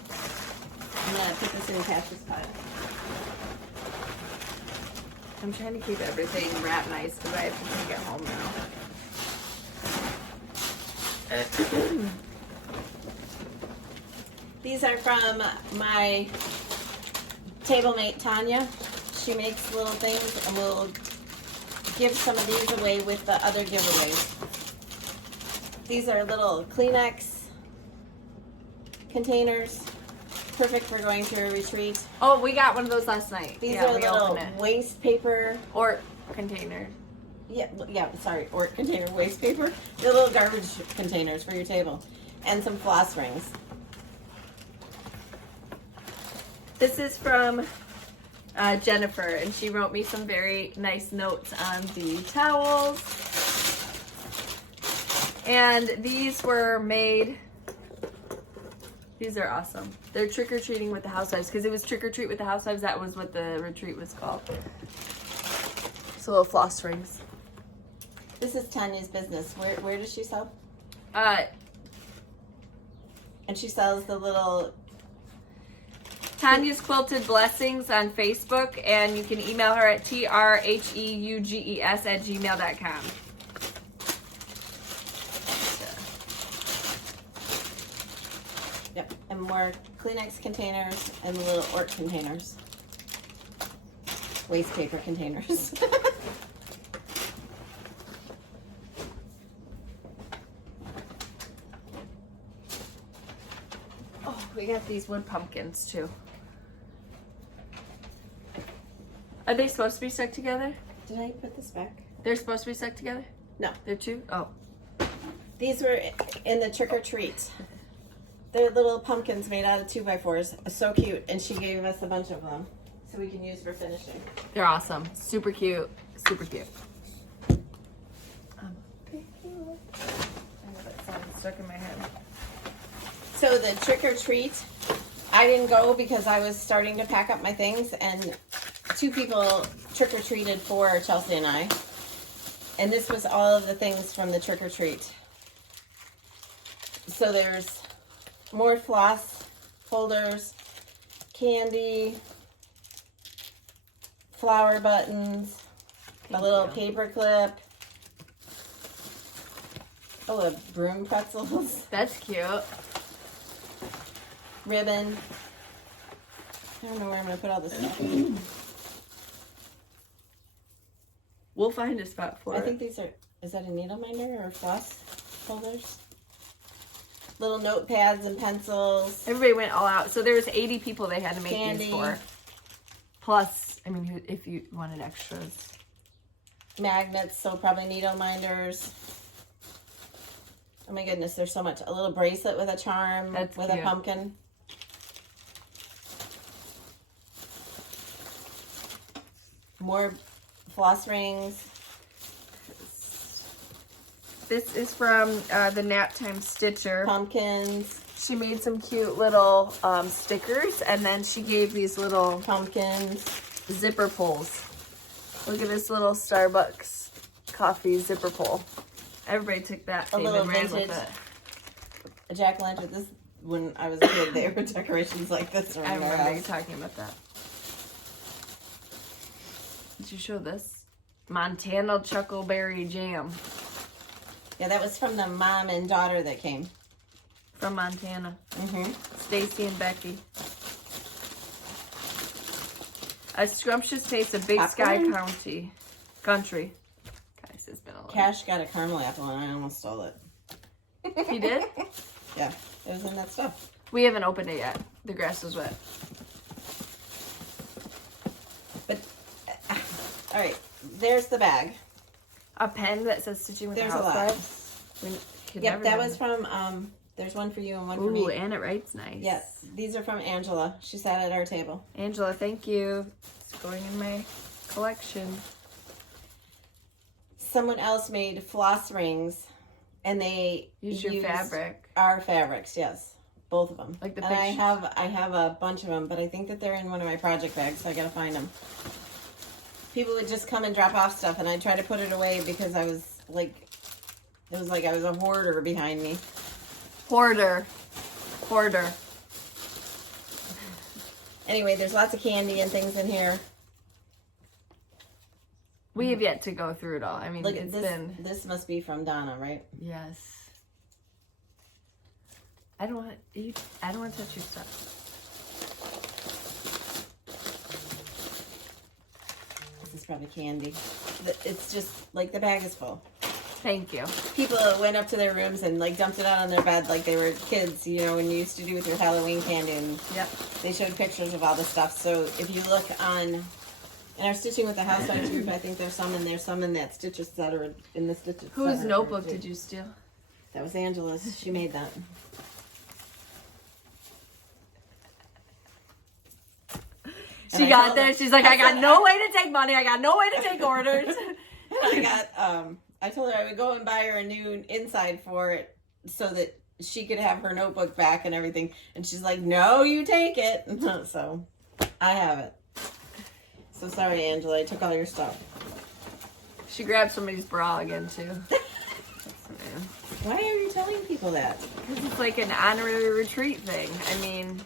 I'm going to put this in Cash's pile. I'm trying to keep everything wrapped nice because I have to take it home now. These are from my table mate, Tanya. She makes little things, and we'll give some of these away with the other giveaways. These are little Kleenex containers. Perfect for going to a retreat. Oh, we got one of those last night. These Yeah, are we little opened it. waste paper. Or container. Sorry, or container waste paper. They're little garbage containers for your table. And some floss rings. This is from Jennifer, and she wrote me some very nice notes on the towels. And these were made, these are awesome. They're trick-or-treating with the Housewives, because it was trick-or-treat with the Housewives. That was what the retreat was called. So little floss rings. This is Tanya's business. Where does she sell? And she sells the little... Tanya's Quilted Blessings on Facebook, and you can email her at trheuges@gmail.com. Yep, and more Kleenex containers and little Ort containers. Waste paper containers. we got these wood pumpkins too. Are they supposed to be stuck together? Did I put this back? They're supposed to be stuck together? No. They're two? Oh. These were in the trick or treat. They're little pumpkins made out of 2x4s. So cute. And she gave us a bunch of them so we can use for finishing. They're awesome. Super cute. Super cute. Thank you. I know that sound stuck in my head. So the trick or treat, I didn't go because I was starting to pack up my things, and 2 people trick or treated for Chelsea and I. And this was all of the things from the trick or treat. So there's more floss holders, candy, flower buttons, a little paper clip. Oh, a broom pretzels. That's cute. Ribbon. I don't know where I'm going to put all this stuff. We'll find a spot for I it. think these are, is that a needle minder or floss holders? Little notepads and pencils. Everybody went all out. So there was 80 people they had to make Candy. these for. Plus, I mean, if you wanted extras. Magnets, so probably needle minders. Oh my goodness, there's so much. A little bracelet with a charm, That's with cute. a pumpkin. More floss rings. This is from the Nap Time Stitcher. Pumpkins. She made some cute little stickers, and then she gave these little Pumpkins. zipper pulls. Look at this little Starbucks coffee zipper pull. Everybody took that A theme little and ran vintage with it. A jack-o'-lantern. This, when I was a kid, they were decorations like this I around our remember you house. talking about that. Did you show this? Montana Chuckleberry Jam Yeah, that was from the mom and daughter that came. from Montana. Mm-hmm. Stacy and Becky. A Scrumptious Taste of Big Popcorn? Sky Country. Guys, it's been a long. Cash got a caramel apple and I almost stole it. He did? Yeah, it was in that stuff. We haven't opened it yet. The grass was wet. But, all right, there's the bag. A pen that says Stitching with There's the a lot. Housewives. We could Yep, never that know. was from, there's one for you and one for Ooh, me. and it writes nice. Yes, these are from Angela. She sat at our table. Angela, thank you. It's going in my collection. Someone else made floss rings, and they Use your used fabric. Our fabrics, yes, both of them. Like the and pictures. I have a bunch of them, but I think that they're in one of my project bags, so I gotta find them. People would just come and drop off stuff, and I try to put it away because I was like, it was like I was a hoarder behind me. Hoarder. Anyway, there's lots of candy and things in here. We have yet to go through it all. I mean, Look, it's this been... this must be from Donna, right? Yes. I don't want to touch your stuff. This is probably candy. It's just like the bag is full. Thank you. People went up to their rooms and like dumped it out on their bed like they were kids, you know, when you used to do with your Halloween candy, and Yep. they showed pictures of all the stuff. So if you look in our Stitching with the Housewives group, I think there's some in that Stitches set or in the Stitches. Whose notebook did you steal? That was Angela's. She made that. She I got told there. her- She's like, I got no way to take money. I got no way to take orders. I told her I would go and buy her a new inside for it so that she could have her notebook back and everything. And she's like, no, you take it. So I have it. So sorry, Angela, I took all your stuff. She grabbed somebody's bra again, too. Why are you telling people that? Because it's like an honorary retreat thing. I mean,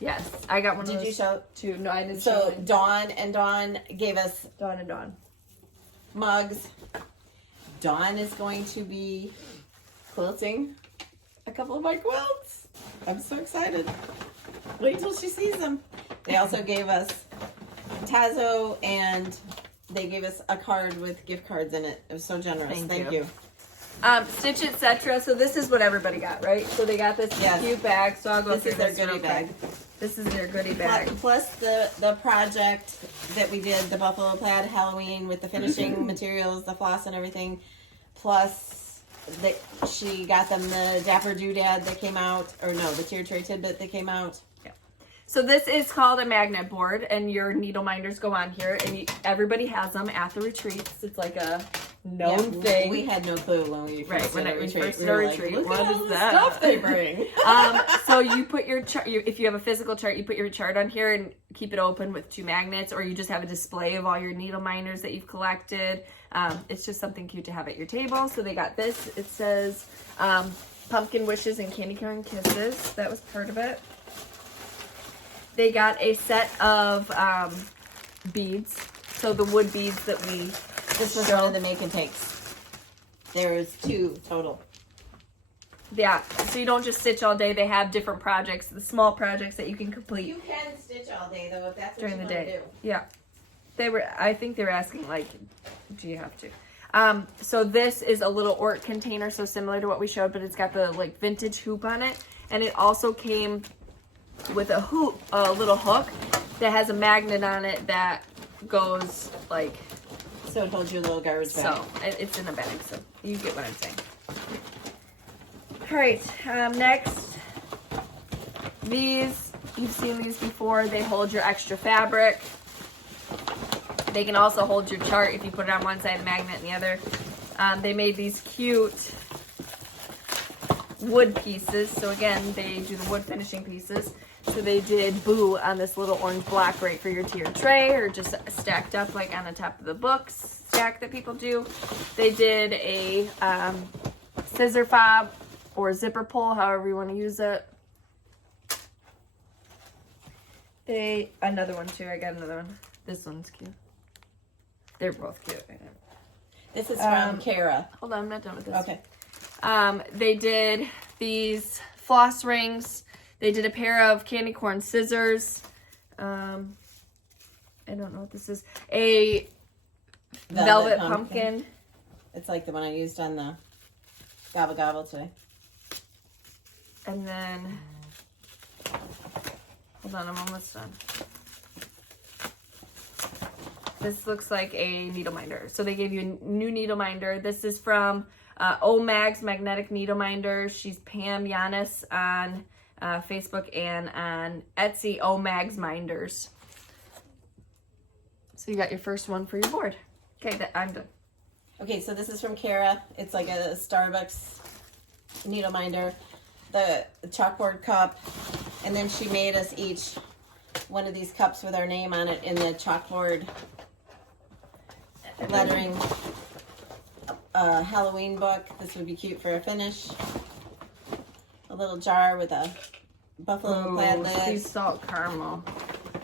yes. I got one of Did those you show? too. No, I didn't So show it. Dawn gave us Dawn and Dawn. mugs. Dawn is going to be quilting a couple of my quilts. I'm so excited. Wait till she sees them. They also gave us Tazo, and they gave us a card with gift cards in it. It was so generous. Thank Thank you. you. Stitch Etc. So this is what everybody got, right? So they got this cute bag. So I'll go This through is their this goodie real bag. quick. This is their goodie bag. Plus the project that we did, the Buffalo Plaid Halloween with the finishing materials, the floss and everything. Plus, she got them the Dapper Doodad that came out, or no, the Tier Tray Tidbit that came out. So this is called a magnet board, and your needle minders go on here, and everybody has them at the retreats. It's like a known thing. We had no clue when we first did a retreat. We were like, look what at all is the that? stuff they bring. So you put your chart, if you have a physical chart, you put your chart on here and keep it open with 2 magnets, or you just have a display of all your needle minders that you've collected. It's just something cute to have at your table. So they got this. It says Pumpkin Wishes and Candy Corn Kisses. That was part of it. They got a set of beads. So the wood beads that we... This was one of the make and takes. There's 2 total. Yeah, so you don't just stitch all day. They have different projects, the small projects that you can complete. You can stitch all day though if that's what during you the want day. to do. Yeah. I think they were asking, like, do you have to? So this is a little Ort container, so similar to what we showed, but it's got the, like, vintage hoop on it. And it also came with a little hook that has a magnet on it that goes, like... So it holds your little garbage bag. So, it's in a bag, so you get what I'm saying. All right, next, these, you've seen these before. They hold your extra fabric. They can also hold your chart if you put it on one side, the magnet on the other. They made these cute wood pieces. So again, they do the wood finishing pieces. So they did Boo on this little orange block right for your tier tray, or just stacked up like on the top of the books stack that people do. They did a scissor fob or zipper pull, however you want to use it. Another one too, I got another one. This one's cute. They're both cute. This is from Kara. Hold on, I'm not done with this. Okay. They did these floss rings. They did a pair of candy corn scissors. I don't know what this is. A velvet pumpkin. It's like the one I used on the Gobble Gobble today. And then, hold on, I'm almost done. This looks like a needle minder. So they gave you a new needle minder. This is from OMAG's Magnetic Needle Minder. She's Pam Yanis on Facebook and on Etsy, OMAG's Minders. So you got your first one for your board. Okay, I'm done. Okay, so this is from Kara. It's like a Starbucks needle minder. The chalkboard cup. And then she made us each one of these cups with our name on it in the chalkboard lettering. Halloween book. This would be cute for a finish. A little jar with a buffalo plaid lid. Sea salt caramel.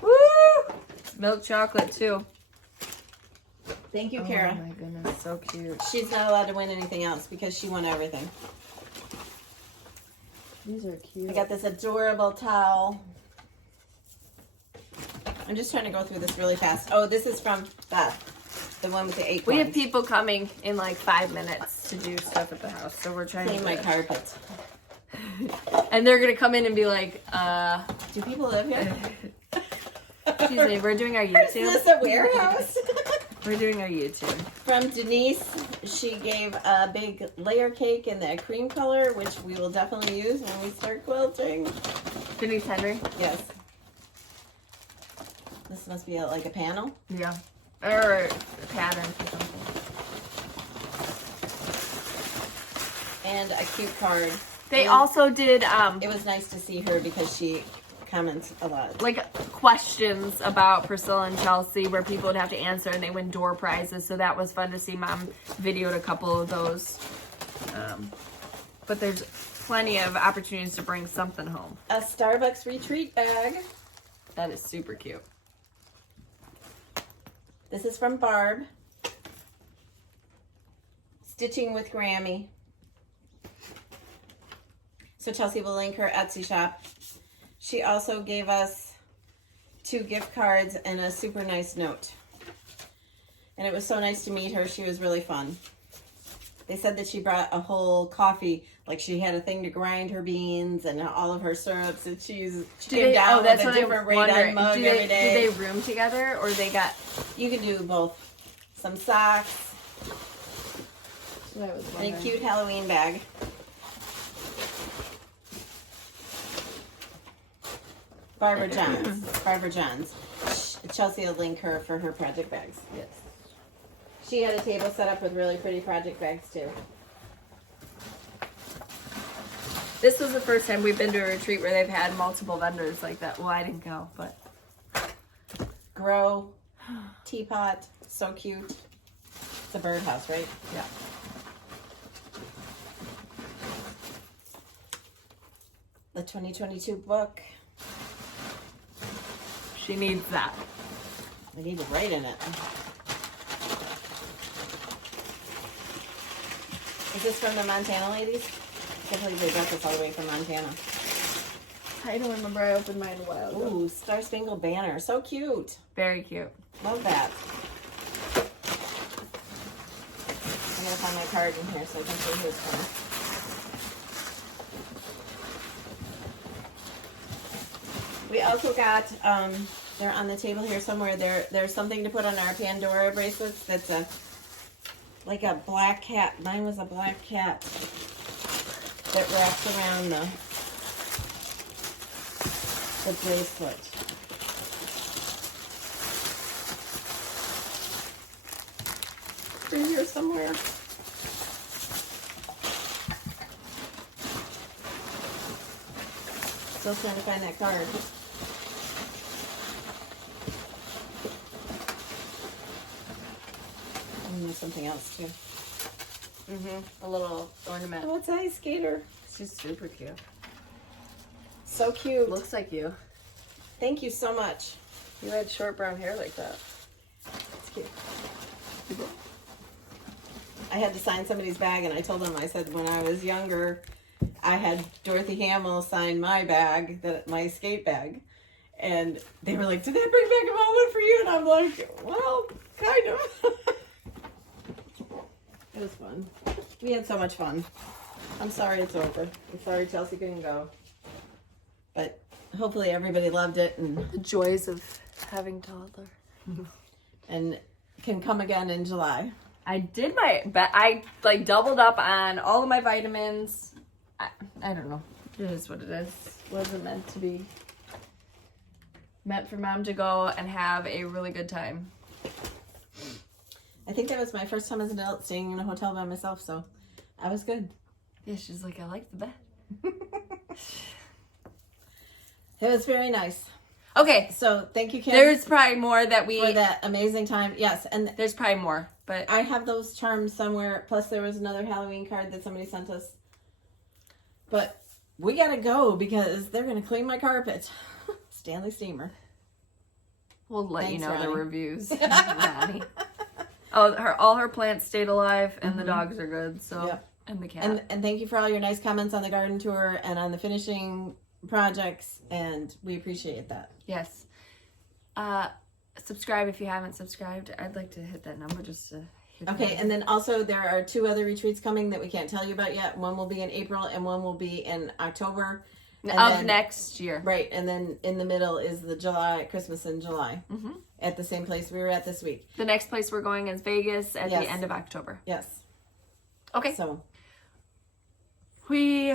Woo! Milk chocolate too. Thank you, Kara. Oh my goodness, so cute. She's not allowed to win anything else because she won everything. These are cute. I got this adorable towel. I'm just trying to go through this really fast. Oh, this is from Beth, the one with the acorns. We have people coming in like 5 minutes to do stuff at the house, so we're trying Clean to my carpets. And they're gonna come in and be like, Do people live here? excuse me, we're doing our Is YouTube. this a warehouse? We're doing our YouTube. From Denise, she gave a big layer cake in the cream color, which we will definitely use when we start quilting. Denise Henry. Yes. This must be like a panel. Yeah. Or patterns or something. And a cute card. They also did It was nice to see her because she comments a lot. like questions about Priscilla and Chelsea where people would have to answer and they win door prizes. So that was fun to see. Mom videoed a couple of those. But there's plenty of opportunities to bring something home. A Starbucks retreat bag. That is super cute. This is from Barb. Stitching with Grammy. So Chelsea will link her Etsy shop. She also gave us 2 gift cards and a super nice note. And it was so nice to meet her. She was really fun. They said that she brought a whole coffee, like she had a thing to grind her beans and all of her syrups, and she came down with a different red eye mug every day. Do they room together, or they got? You can do both. Some socks That was and a cute Halloween bag. Barbara John's. Chelsea will link her for her project bags. Yes. She had a table set up with really pretty project bags too. This was the first time we've been to a retreat where they've had multiple vendors like that. Well, I didn't go, but Grow teapot, so cute. It's a birdhouse, right? yeah. The 2022 book. She needs that. I need to write in it. Is this from the Montana ladies? I can't believe they got this all the way from Montana. I don't remember. I opened mine a while ago. Ooh, Star Spangled Banner. So cute. Very cute. Love that. I'm going to find my card in here so I can see who's coming. We also got, they're on the table here somewhere. There's something to put on our Pandora bracelets that's like a black cat. Mine was a black cat that wraps around the bracelet. They're here somewhere. Still trying to find that card. And there's something else too. A little ornament. Oh, it's Ice Skater. She's super cute. So cute. Looks like you. Thank you so much. You had short brown hair like that. It's cute. I had to sign somebody's bag, and I told them, I said, when I was younger, I had Dorothy Hamill sign my bag, my skate bag. And they were like, did that bring back a moment for you? And I'm like, well, kind of. It was fun. We had so much fun. I'm sorry it's over. I'm sorry Chelsea couldn't go. But hopefully everybody loved it and The joys of having toddler. and can come again in July. I did I like doubled up on all of my vitamins. I don't know. It is what it is. Wasn't meant to be. Meant for mom to go and have a really good time. I think that was my first time as an adult staying in a hotel by myself, so I was good. Yeah, she's like, I like the bed. It was very nice. Okay, So thank you, Kim, there's probably more that for that amazing time. Yes, and There's probably more, but I have those charms somewhere. Plus, there was another Halloween card that somebody sent us. But we gotta go because they're gonna clean my carpet. Stanley Steamer. we'll let Thanks, you know the Ronnie. reviews. Ronnie. Oh, all her plants stayed alive, and the dogs are good. So, Yep. and the cat. And thank you for all your nice comments on the garden tour and on the finishing projects, and we appreciate that. Yes. Subscribe if you haven't subscribed. I'd like to hit that number just to hear Okay, and then also there are 2 other retreats coming that we can't tell you about yet. One will be in April and one will be in October. And of then- next year. Right, and then in the middle is the Christmas in July at the same place we were at this week. The next place we're going is Vegas at Yes. the end of October. Yes. Okay. So We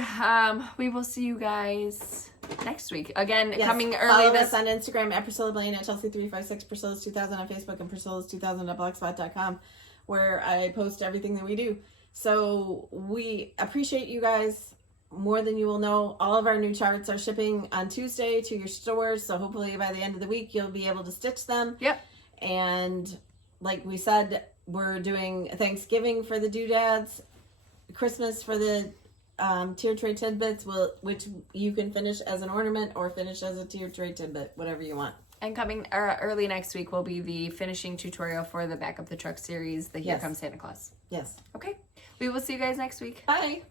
will see you guys next week. Again, yes, coming early follow this us on Instagram at Priscilla Blaine, at Chelsea356, Priscilla's2000 on Facebook, and Priscilla's2000.blogspot.com, where I post everything that we do. So we appreciate you guys more than you will know. All of our new charts are shipping on Tuesday to your stores, so hopefully by the end of the week you'll be able to stitch them. Yep. And like we said, we're doing Thanksgiving for the doodads, Christmas for the tier tray tidbits, which you can finish as an ornament or finish as a tier tray tidbit, whatever you want. And coming early next week will be the finishing tutorial for the Back Up the Truck series, the Here Yes. Comes Santa Claus. Yes. Okay. We will see you guys next week. Bye.